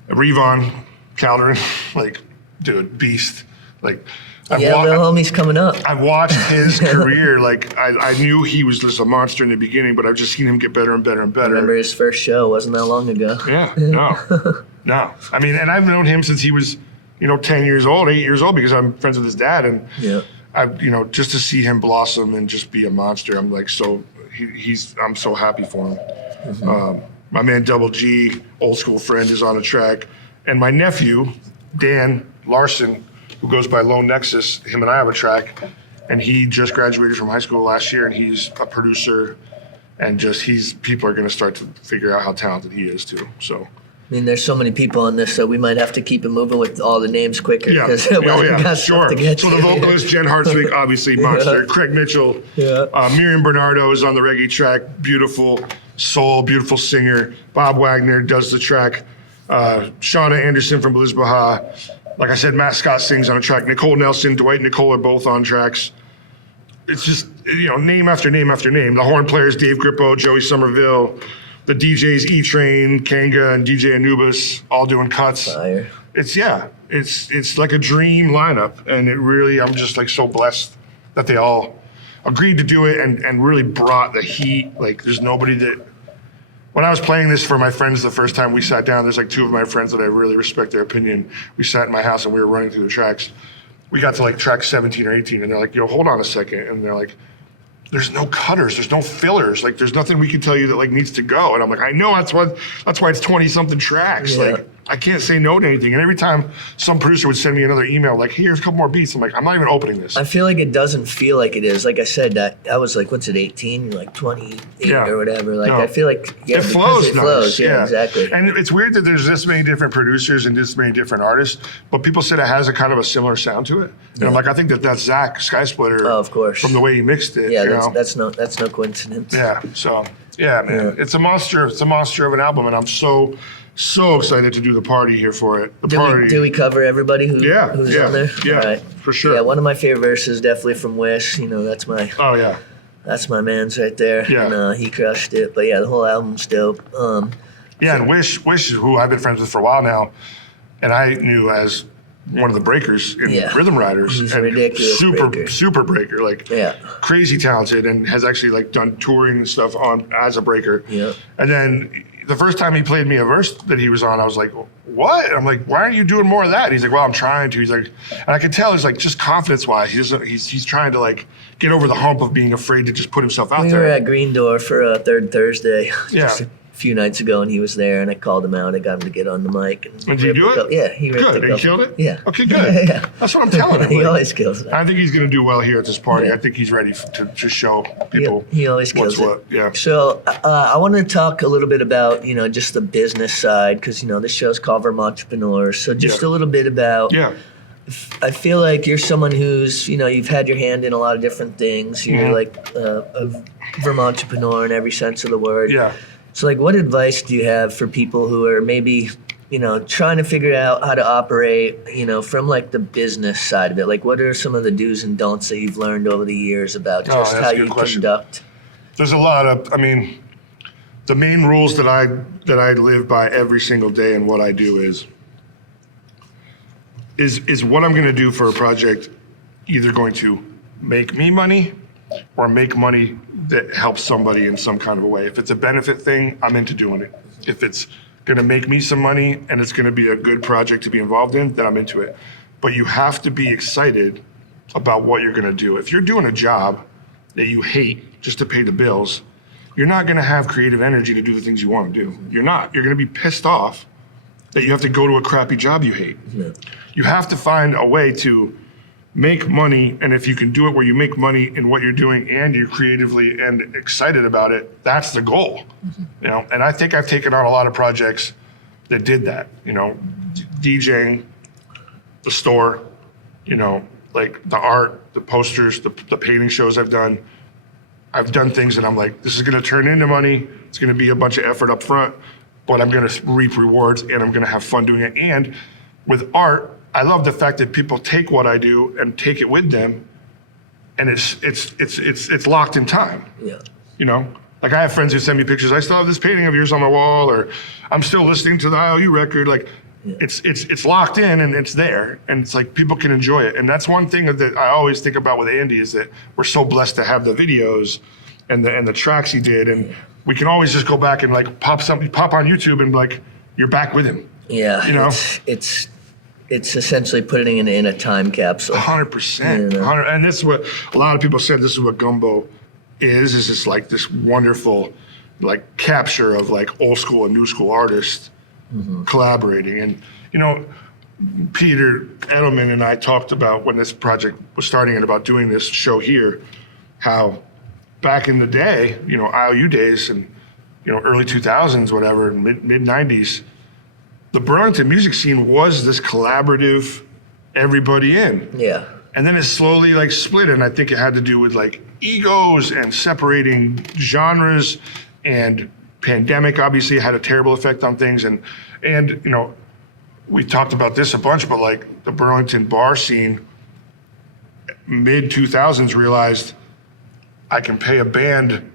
Revon Calderon, like, dude, beast. Like, the homie's coming up. I've watched his career. Like, I knew he was just a monster in the beginning, but I've just seen him get better and better and better. I remember his first show wasn't that long ago. Yeah, no. I mean, and I've known him since he was, 10 years old, 8 years old, because I'm friends with his dad. And just to see him blossom and just be a monster, I'm like, I'm so happy for him. Mm-hmm. My man Double G, old school friend, is on the track. And my nephew, Dan Larson, who goes by Lone Nexus, him and I have a track. And he just graduated from high school last year, and he's a producer. And people are going to start to figure out how talented he is too. So. I mean, there's so many people on this, so we might have to keep it moving with all the names quicker. Because got sure. To get so the vocalist, Jen Hartswick, obviously monster. Craig Mitchell. Yeah. Miriam Bernardo is on the reggae track. Beautiful soul, beautiful singer. Bob Wagner does the track. Shauna Anderson from Belizbeha. Like I said, Matt Scott sings on a track. Nicole Nelson, Dwight and Nicole are both on tracks. It's just, name after name after name. The horn players, Dave Grippo, Joey Somerville. The DJs, E-Train, Kanga, and DJ Anubis, all doing cuts. Fire. It's like a dream lineup, and I'm just like so blessed that they all agreed to do it and really brought the heat. Like, there's nobody that. When I was playing this for my friends the first time we sat down, there's like two of my friends that I really respect their opinion. We sat in my house and we were running through the tracks. We got to like track 17 or 18, and they're like, "Yo, hold on a second," and they're like, there's no cutters, there's no fillers, like there's nothing we can tell you that like needs to go. And I'm like, I know, that's why it's 20 something tracks. Yeah. Like, I can't say no to anything. And every time some producer would send me another email, like, here's a couple more beats, I'm like, I'm not even opening this. I feel like it doesn't feel like it is. Like I said, I was like, what's it, 18? You're like 28 or whatever. Like, I feel like it flows. It flows. Yeah, exactly. And it's weird that there's this many different producers and this many different artists, but people said it has a kind of a similar sound to it. And I'm like, I think that's Zach Skysplitter. Oh, of course. From the way he mixed it. Yeah, that's no coincidence. Yeah, so Yeah, man. Yeah. It's a monster. It's a monster of an album, and I'm so excited to do the party here for it. The party. Do we cover everybody who's Yeah, on there? yeah, All right. for sure. Yeah, one of my favorite verses definitely from Wish. You know, that's my man's right there. Yeah. And he crushed it. But yeah, the whole album's dope. Yeah, and Wish, who I've been friends with for a while now, and I knew as one of the breakers in Rhythm Riders. He's and ridiculous super breaker, like crazy talented, and has actually like done touring and stuff on as a breaker. Yeah. And then the first time he played me a verse that he was on, I was like, what? And I'm like, why aren't you doing more of that? He's like, well, I'm trying to. He's like, and I could tell he's like, just confidence-wise, he's trying to like get over the hump of being afraid to just put himself out We there. were at Green Door for Third Thursday just Yeah. a few nights ago, and he was there, and I called him out. I got him to get on the mic. And Did you do it? Yeah, he ripped Good. a And he couple. killed it? Yeah. Okay, good. Yeah. That's what I'm telling him. He like, always kills it. I think he's going to do well here at this party. Yeah. I think he's ready to show people He always what's kills what. it. Yeah. So I want to talk a little bit about, just the business side, because, this show's called Vermontrepreneurs. So just Yeah. a little bit about, Yeah. I feel like you're someone who's, you've had your hand in a lot of different things. You're Mhm. like a Vermontrepreneur in every sense of the word. Yeah. So like, what advice do you have for people who are maybe, trying to figure out how to operate, from like the business side of it? Like, what are some of the do's and don'ts that you've learned over the years about Oh, just that's how a good you question. conduct? There's a lot of, the main rules that I live by every single day and what I do is what I'm going to do for a project either going to make me money or make money that helps somebody in some kind of a way. If it's a benefit thing, I'm into doing it. If it's going to make me some money and it's going to be a good project to be involved in, then I'm into it. But you have to be excited about what you're going to do. If you're doing a job that you hate just to pay the bills, you're not going to have creative energy to do the things you want to do. You're not. You're going to be pissed off that you have to go to a crappy job you hate. Yeah. You have to find a way to make money, and if you can do it where you make money in what you're doing and you're creatively and excited about it, that's the goal. And I think I've taken on a lot of projects that did that. DJing, the store, like the art, the posters, the painting shows I've done. I've done things that I'm like, this is going to turn into money. It's going to be a bunch of effort up front, but I'm going to reap rewards and I'm going to have fun doing it. And with art, I love the fact that people take what I do and take it with them, and it's locked in time. Yeah. Like I have friends who send me pictures. I still have this painting of yours on my wall, or I'm still listening to the IOU record. Like it's locked in and it's there, and it's like people can enjoy it. And that's one thing that I always think about with Andy is that we're so blessed to have the videos and the tracks he did, and we can always just go back and like pop on YouTube and like you're back with him. Yeah. It's essentially putting it in a time capsule. 100%. 100, and this is what a lot of people said. This is what Gumbo is just like this wonderful like capture of like old school and new school artists collaborating. And Peter Edelman and I talked about when this project was starting and about doing this show here, how back in the day, IOU days and early 2000s, whatever, mid 90s, the Burlington music scene was this collaborative, everybody in. Yeah. And then it slowly like split, and I think it had to do with like egos and separating genres, and pandemic obviously had a terrible effect on things. And we talked about this a bunch, but like the Burlington bar scene, mid 2000s realized I can pay a band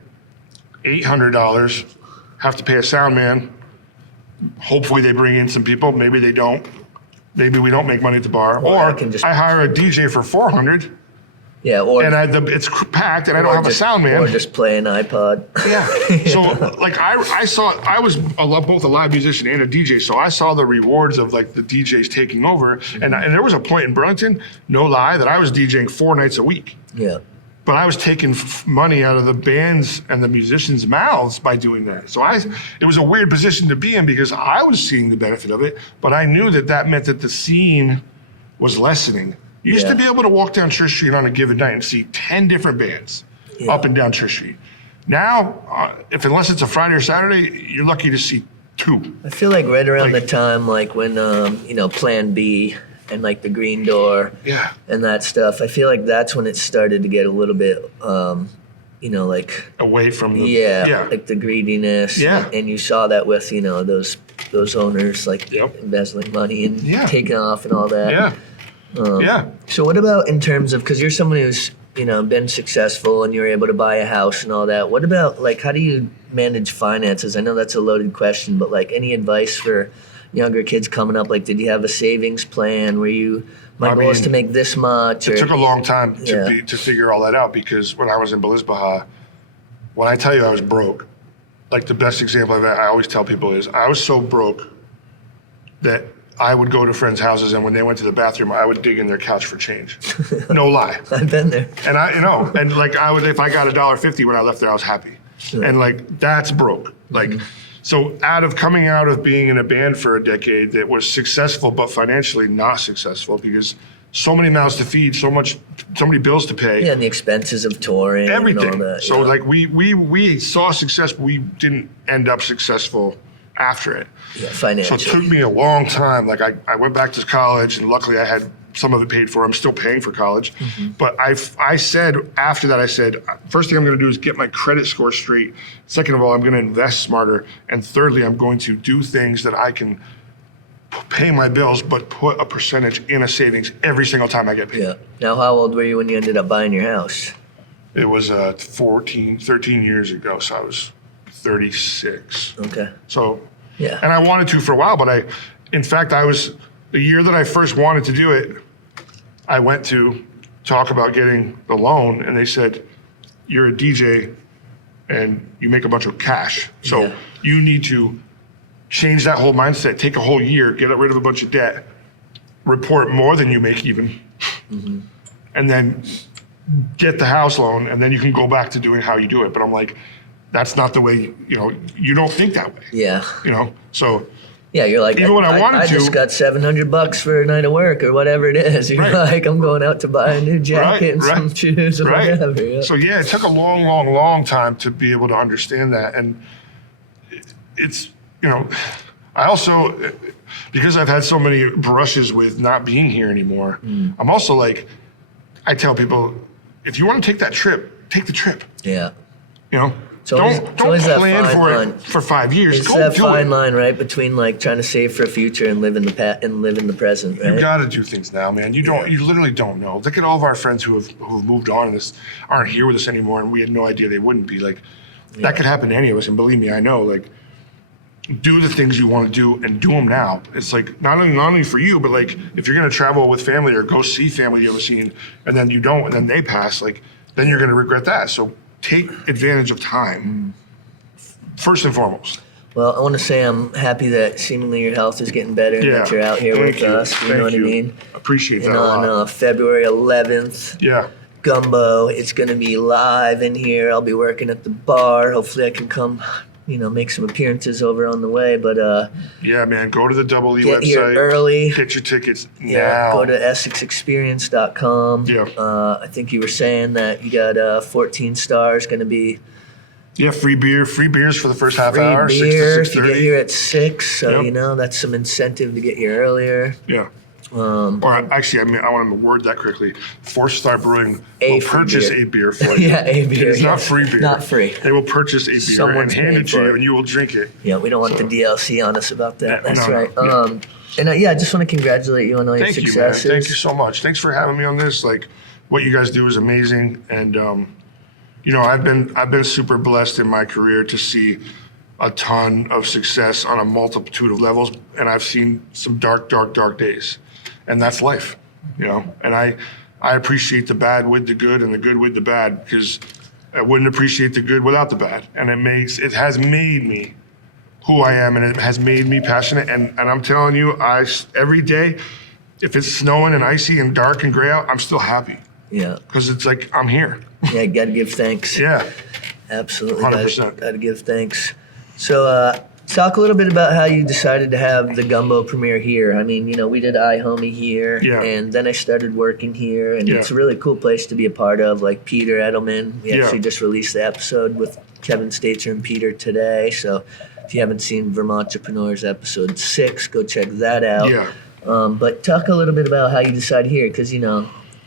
$800, have to pay a sound man. Hopefully they bring in some people. Maybe they don't. Maybe we don't make money at the bar. Or Or I can just- I hire a DJ for $400 Yeah. Or and it's packed and I don't have a sound man. Or just play an iPod. Yeah. So like I was both a live musician and a DJ, so I saw the rewards of like the DJs taking over. And there was a point in Burlington, no lie, that I was DJing 4 nights a week. Yeah. But I was taking money out of the bands and the musicians' mouths by doing that. So it was a weird position to be in because I was seeing the benefit of it, but I knew that meant that the scene was lessening. You used to be able to walk down Church Street on a given night and see 10 different bands up and down Church Street. Now, unless it's a Friday or Saturday, you're lucky to see 2. I feel like right around the time like when Plan B and like the Green Door Yeah. and that stuff, I feel like that's when it started to get a little bit like away from the like the greediness. Yeah. And you saw that with, those owners like Yep. embezzling money and Yeah. taking off and all that. Yeah. So what about in terms of, because you're someone who's, been successful and you're able to buy a house and all that. What about, like, how do you manage finances? I know that's a loaded question, but, like, any advice for younger kids coming up? Like, did you have a savings plan where my goal is to make this much? It took a long time Yeah. to figure all that out, because when I was in Belizbeha, when I tell you I was broke, like the best example of that I always tell people is I was so broke that I would go to friends' houses, and when they went to the bathroom, I would dig in their couch for change. No lie. I've been there. And and like if I got $1.50 when I left there, I was happy. And like, that's broke. Like, so coming out of being in a band for a decade that was successful, but financially not successful, because so many mouths to feed, so many bills to pay. Yeah, and the expenses of touring Everything. and all that. So like we saw success, but we didn't end up successful after it. Yeah, So financially. it took me a long time. Like I went back to college, and luckily I had some of it paid for. I'm still paying for college. But I said, after that, first thing I'm going to do is get my credit score straight. Second of all, I'm going to invest smarter. And thirdly, I'm going to do things that I can pay my bills, but put a percentage in a savings every single time I get paid. Yeah. Now, how old were you when you ended up buying your house? It was 13 years ago, so I was 36. Okay. So, Yeah. and I wanted to for a while, but the year that I first wanted to do it, I went to talk about getting the loan, and they said, you're a DJ and you make a bunch of cash. So Yeah. you need to change that whole mindset, take a whole year, get rid of a bunch of debt, report more than you make even, and then get the house loan, and then you can go back to doing how you do it. But I'm like, that's not the way, you don't think that way, Yeah. So Yeah, you're like, Even when I wanted I to- just got $700 for a night of work or whatever it is. You're Right. like, I'm going out to buy a new jacket and some shoes or right. whatever. Yeah. So yeah, it took a long, long, long time to be able to understand that. And it's, I also, because I've had so many brushes with not being here anymore, I'm also like, I tell people, if you want to take that trip, take the trip. Yeah. Don't always that plan fine for line. it for 5 years. It's Go that do fine it. line, right, between like trying to save for a future and live in the present, right? You got to do things now, man. You literally don't know. Look at all of our friends who have moved on and aren't here with us anymore, and we had no idea they wouldn't be. Like, that could happen to any of us, and believe me, I know. Like, do the things you want to do and do them now. It's like not only for you, but like if you're gonna travel with family or go see family you haven't seen, and then you don't, and then they pass, like then you're gonna regret that. So take advantage of time, first and foremost. Well, I want to say I'm happy that seemingly your health is getting better and Yeah. that you're out here Thank with you. us. You know what I mean? Appreciate that And a lot. on February 11th, Yeah. Gumbo, it's going to be live in here. I'll be working at the bar. Hopefully I can come, make some appearances over on the way. But Yeah, man. Go to the Double E get here website. early. Get your tickets Yeah, now. go to EssexExperience.com. Yeah. I think you were saying that you got 14 stars, going to be Yeah, free beers for the first half free hour, beer 6 if to you get 6:30. here at 6. So, Yep. that's some incentive to get here earlier. Yeah. Or actually, I want to word that correctly. 4-Star Brewing A will free purchase beer. a beer for you. Yeah, a beer. It's yeah. not free beer. Not free. They will purchase a beer Someone's and hand paying it to for you, it. and you will drink it. Yeah, we don't want the DLC on us about that. Yeah, That's no, right. no. And I just want to congratulate you on all your Thank you, man. successes. Thank you so much. Thanks for having me on this. Like, what you guys do is amazing, and I've been super blessed in my career to see a ton of success on a multitude of levels, and I've seen some dark, dark, dark days, and that's life, And I appreciate the bad with the good and the good with the bad, because I wouldn't appreciate the good without the bad, and it has made me who I am, and it has made me passionate. And I'm telling you, every day, if it's snowing and icy and dark and gray out, I'm still happy, Yeah. because it's like I'm here. Yeah, got to give thanks. Yeah, Absolutely. 100%. Got to give thanks. So, talk a little bit about how you decided to have the Gumbo premiere here. I mean, we did iHomie here, Yeah. and then I started working here, and Yeah. it's a really cool place to be a part of. Like Peter Edelman, we Yeah. actually just released the episode with Kevin Stater and Peter today. So, if you haven't seen Vermontrepreneurs episode 6, go check that out. yeah. But talk a little bit about how you decided here, because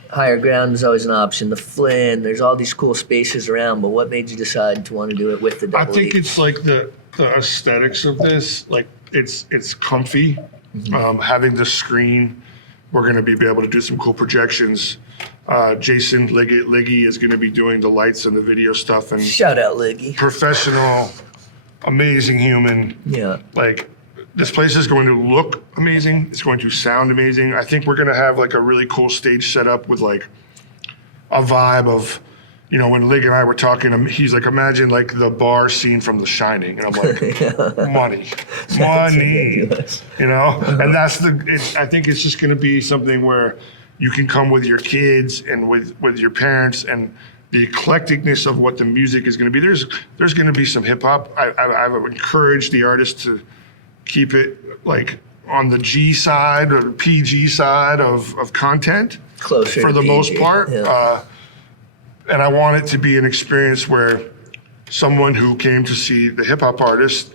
Higher ground is always an option. The Flynn, there's all these cool spaces around, but what made you decide to want to do it with the I double think E? it's like the aesthetics of this. Like it's comfy. Having the screen, we're going to be able to do some cool projections. Jason Liggy is going to be doing the lights and the video stuff, and Shout out, Liggy. professional, amazing human. Yeah. Like this place is going to look amazing. It's going to sound amazing. I think we're going to have like a really cool stage set up with like a vibe of, you know, when Lig and I were talking, he's like, imagine like the bar scene from The Shining. And I'm like, money, ridiculous. you know? And that's I think it's just going to be something where you can come with your kids and with your parents, and the eclecticness of what the music is going to be. There's going to be some hip hop. I've encouraged the artists to keep it like on the G side or the PG side of content. Closer for to the PG, most part. yeah. And I want it to be an experience where someone who came to see the hip hop artist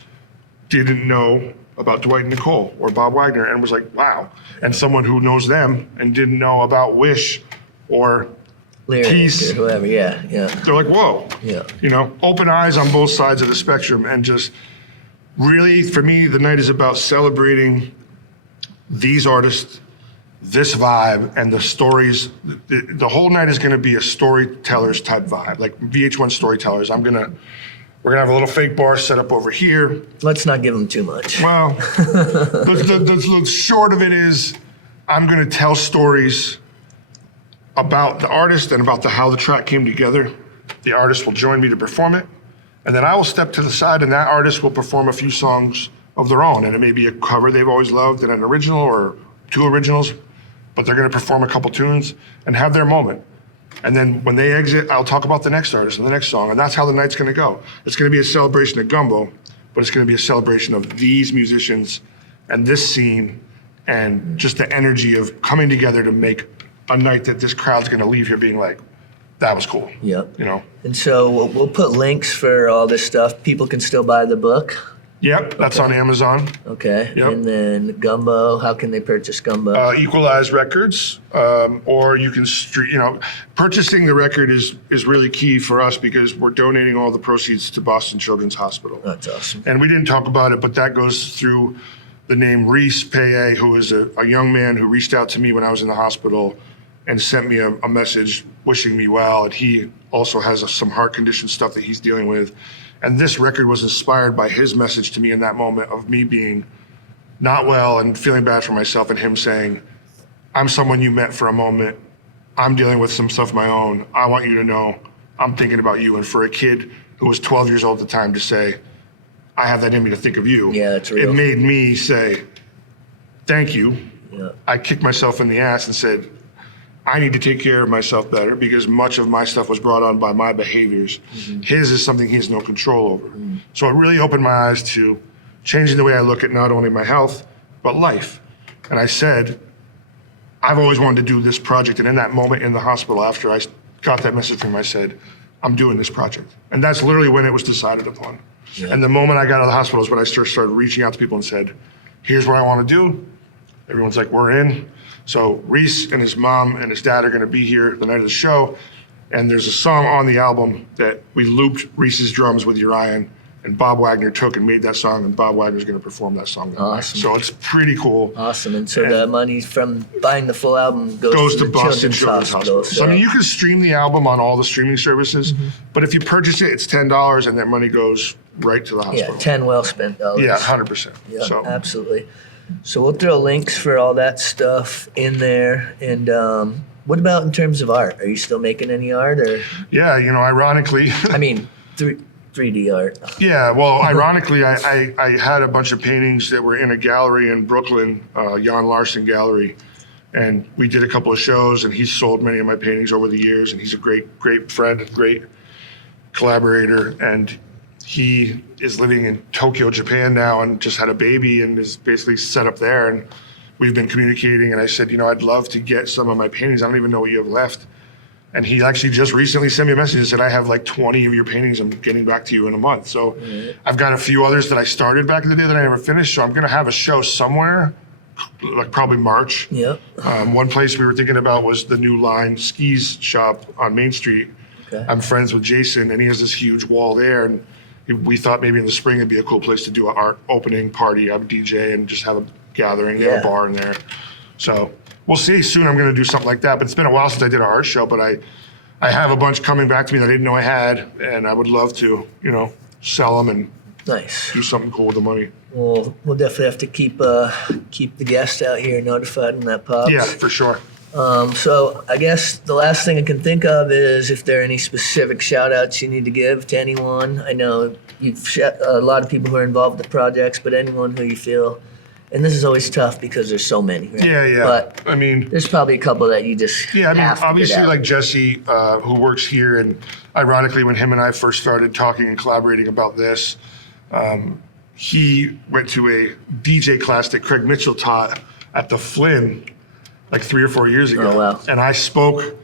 didn't know about Dwight and Nicole or Bob Wagner and was like, wow. And someone who knows them and didn't know about Wish or Lyricist Peace. or whoever, yeah. They're like, whoa. Yeah. You know, open eyes on both sides of the spectrum. And just really, for me, the night is about celebrating these artists, this vibe, and the stories. The whole night is going to be a storytellers type vibe, like VH1 storytellers. We're gonna have a little fake bar set up over here. Let's not give them too much. Well, the short of it is, I'm gonna tell stories about the artist and about how the track came together. The artist will join me to perform it, and then I will step to the side, and that artist will perform a few songs of their own, and it may be a cover they've always loved and an original or two originals, but they're gonna perform a couple tunes and have their moment. And then when they exit, I'll talk about the next artist and the next song, and that's how the night's gonna go. It's gonna be a celebration of Gumbo, but it's gonna be a celebration of these musicians and this scene and just the energy of coming together to make a night that this crowd's gonna leave here being like, that was cool. Yep. You know? And so we'll put links for all this stuff. People can still buy the book. Yep, that's on Amazon. Okay. Yep. And then Gumbo, how can they purchase Gumbo? Equalize Records, or you can purchasing the record is really key for us because we're donating all the proceeds to Boston Children's Hospital. That's awesome. And we didn't talk about it, but that goes through the name Reese Paye, who is a young man who reached out to me when I was in the hospital and sent me a message wishing me well. And he also has some heart condition stuff that he's dealing with. And this record was inspired by his message to me in that moment of me being not well and feeling bad for myself, and him saying, I'm someone you met for a moment. I'm dealing with some stuff of my own. I want you to know I'm thinking about you. And for a kid who was 12 years old at the time to say, I have that in me to think of you. Yeah, that's real. It made me say, thank you. Yeah. I kicked myself in the ass and said, I need to take care of myself better because much of my stuff was brought on by my behaviors. Mm-hmm. His is something he has no control over. Mm-hmm. So it really opened my eyes to changing the way I look at not only my health, but life. And I said, I've always wanted to do this project. And in that moment in the hospital, after I got that message from him, I said, I'm doing this project. And that's literally when it was decided upon. Yeah. And the moment I got out of the hospital is when I started reaching out to people and said, here's what I want to do. Everyone's like, we're in. So Reese and his mom and his dad are going to be here the night of the show. And there's a song on the album that we looped Reese's drums with Uriah, and Bob Wagner took and made that song, and Bob Wagner's going to perform that song. Awesome. So it's pretty cool. Awesome. And so the money from buying the full album goes to the Boston Children's Hospital. So I mean, you can stream the album on all the streaming services, but if you purchase it, it's $10, and that money goes right to the hospital. Yeah, 10 well spent dollars. Yeah, 100%. Yeah, So absolutely. So we'll throw links for all that stuff in there. And what about in terms of art? Are you still making any art, or? yeah, ironically. I mean, 3D art. Yeah, well, ironically, I had a bunch of paintings that were in a gallery in Brooklyn, Jan Larson Gallery, and we did a couple of shows, and he sold many of my paintings over the years, and he's a great friend, a great collaborator, and he is living in Tokyo, Japan now, and just had a baby and is basically set up there, and we've been communicating, and I said, I'd love to get some of my paintings. I don't even know what you have left. And he actually just recently sent me a message and said, I have like 20 of your paintings. I'm getting back to you in a month. So I've got a few others that I started back in the day that I never finished. So I'm going to have a show somewhere like probably March. Yep. One place we were thinking about was the new Line Skis shop on Main Street. Okay. I'm friends with Jason, and he has this huge wall there, and we thought maybe in the spring it'd be a cool place to do an art opening party, have a DJ, and just have a gathering, Yeah. a bar in there. So we'll see. Soon I'm going to do something like that, but it's been a while since I did an art show, but I have a bunch coming back to me that I didn't know I had, and I would love to, sell them and Nice. do something cool with the money. Well, we'll definitely have to keep the guests out here notified when that pops. Yeah, for sure. So I guess the last thing I can think of is if there are any specific shout outs you need to give to anyone. I know you've a lot of people who are involved with the projects, but anyone who you feel, and this is always tough because there's so many, right? Yeah. But I mean, there's probably a couple that you just yeah, I mean, have to get obviously, out. like Jesse, who works here, and ironically, when him and I first started talking and collaborating about this, he went to a DJ class that Craig Mitchell taught at the Flynn like 3 or 4 years ago. Oh, wow. And I spoke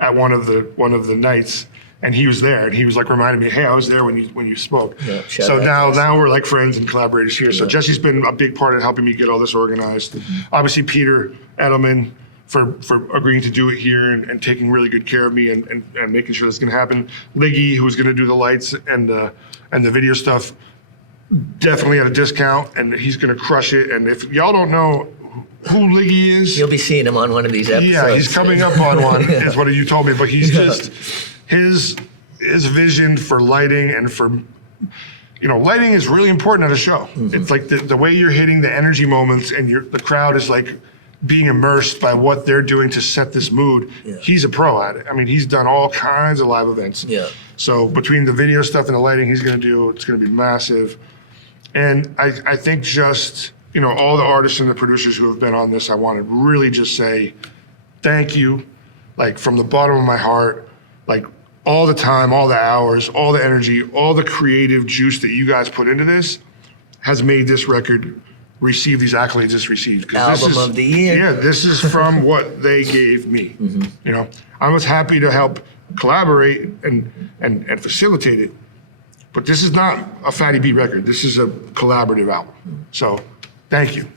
at one of the nights, and he was there, and he was like reminding me, hey, I was there when you spoke. Yeah, shout so out. now we're like friends and collaborators here. So Jesse's been a big part in helping me get all this organized. Mm-hmm. Obviously, Peter Edelman for agreeing to do it here and taking really good care of me and making sure this is going to happen. Liggy, who's going to do the lights and the video stuff, definitely at a discount, and he's going to crush it. And if y'all don't know who Liggy is, You'll be seeing him on one of these episodes. yeah, he's coming up on one, is what you told me. But he's just, his vision for lighting and for, lighting is really important at a show. It's like the way you're hitting the energy moments and the crowd is like being immersed by what they're doing to set this mood. Yeah. He's a pro at it. I mean, he's done all kinds of live events. Yeah. So between the video stuff and the lighting he's going to do, it's going to be massive. And I think just, all the artists and the producers who have been on this, I want to really just say thank you, like from the bottom of my heart, like all the time, all the hours, all the energy, all the creative juice that you guys put into this has made this record receive these accolades it's received. 'Cause Album of the year. Yeah, this is from what they gave me. I was happy to help collaborate and facilitate it. But this is not a Fattie B record. This is a collaborative album. So, thank you.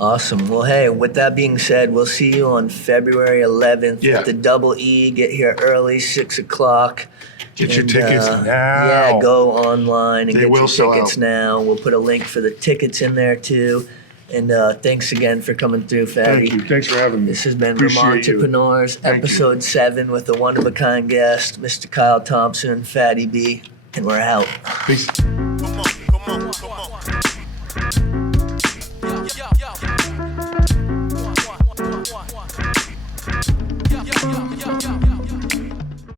Awesome. Well, hey, with that being said, we'll see you on February 11th Yeah. at the Double E. Get here early, 6 o'clock. Get your And, tickets now. Yeah, go online and They get will your sell tickets out. now. We'll put a link for the tickets in there too. And thanks again for coming through, Fatty. Thank you. Thanks for having me. This has been Appreciate you. Vermontrepreneurs, Thank you. episode 7 with a one-of-a-kind guest, Mr. Kyle Thompson, Fatty B, and we're out. Peace.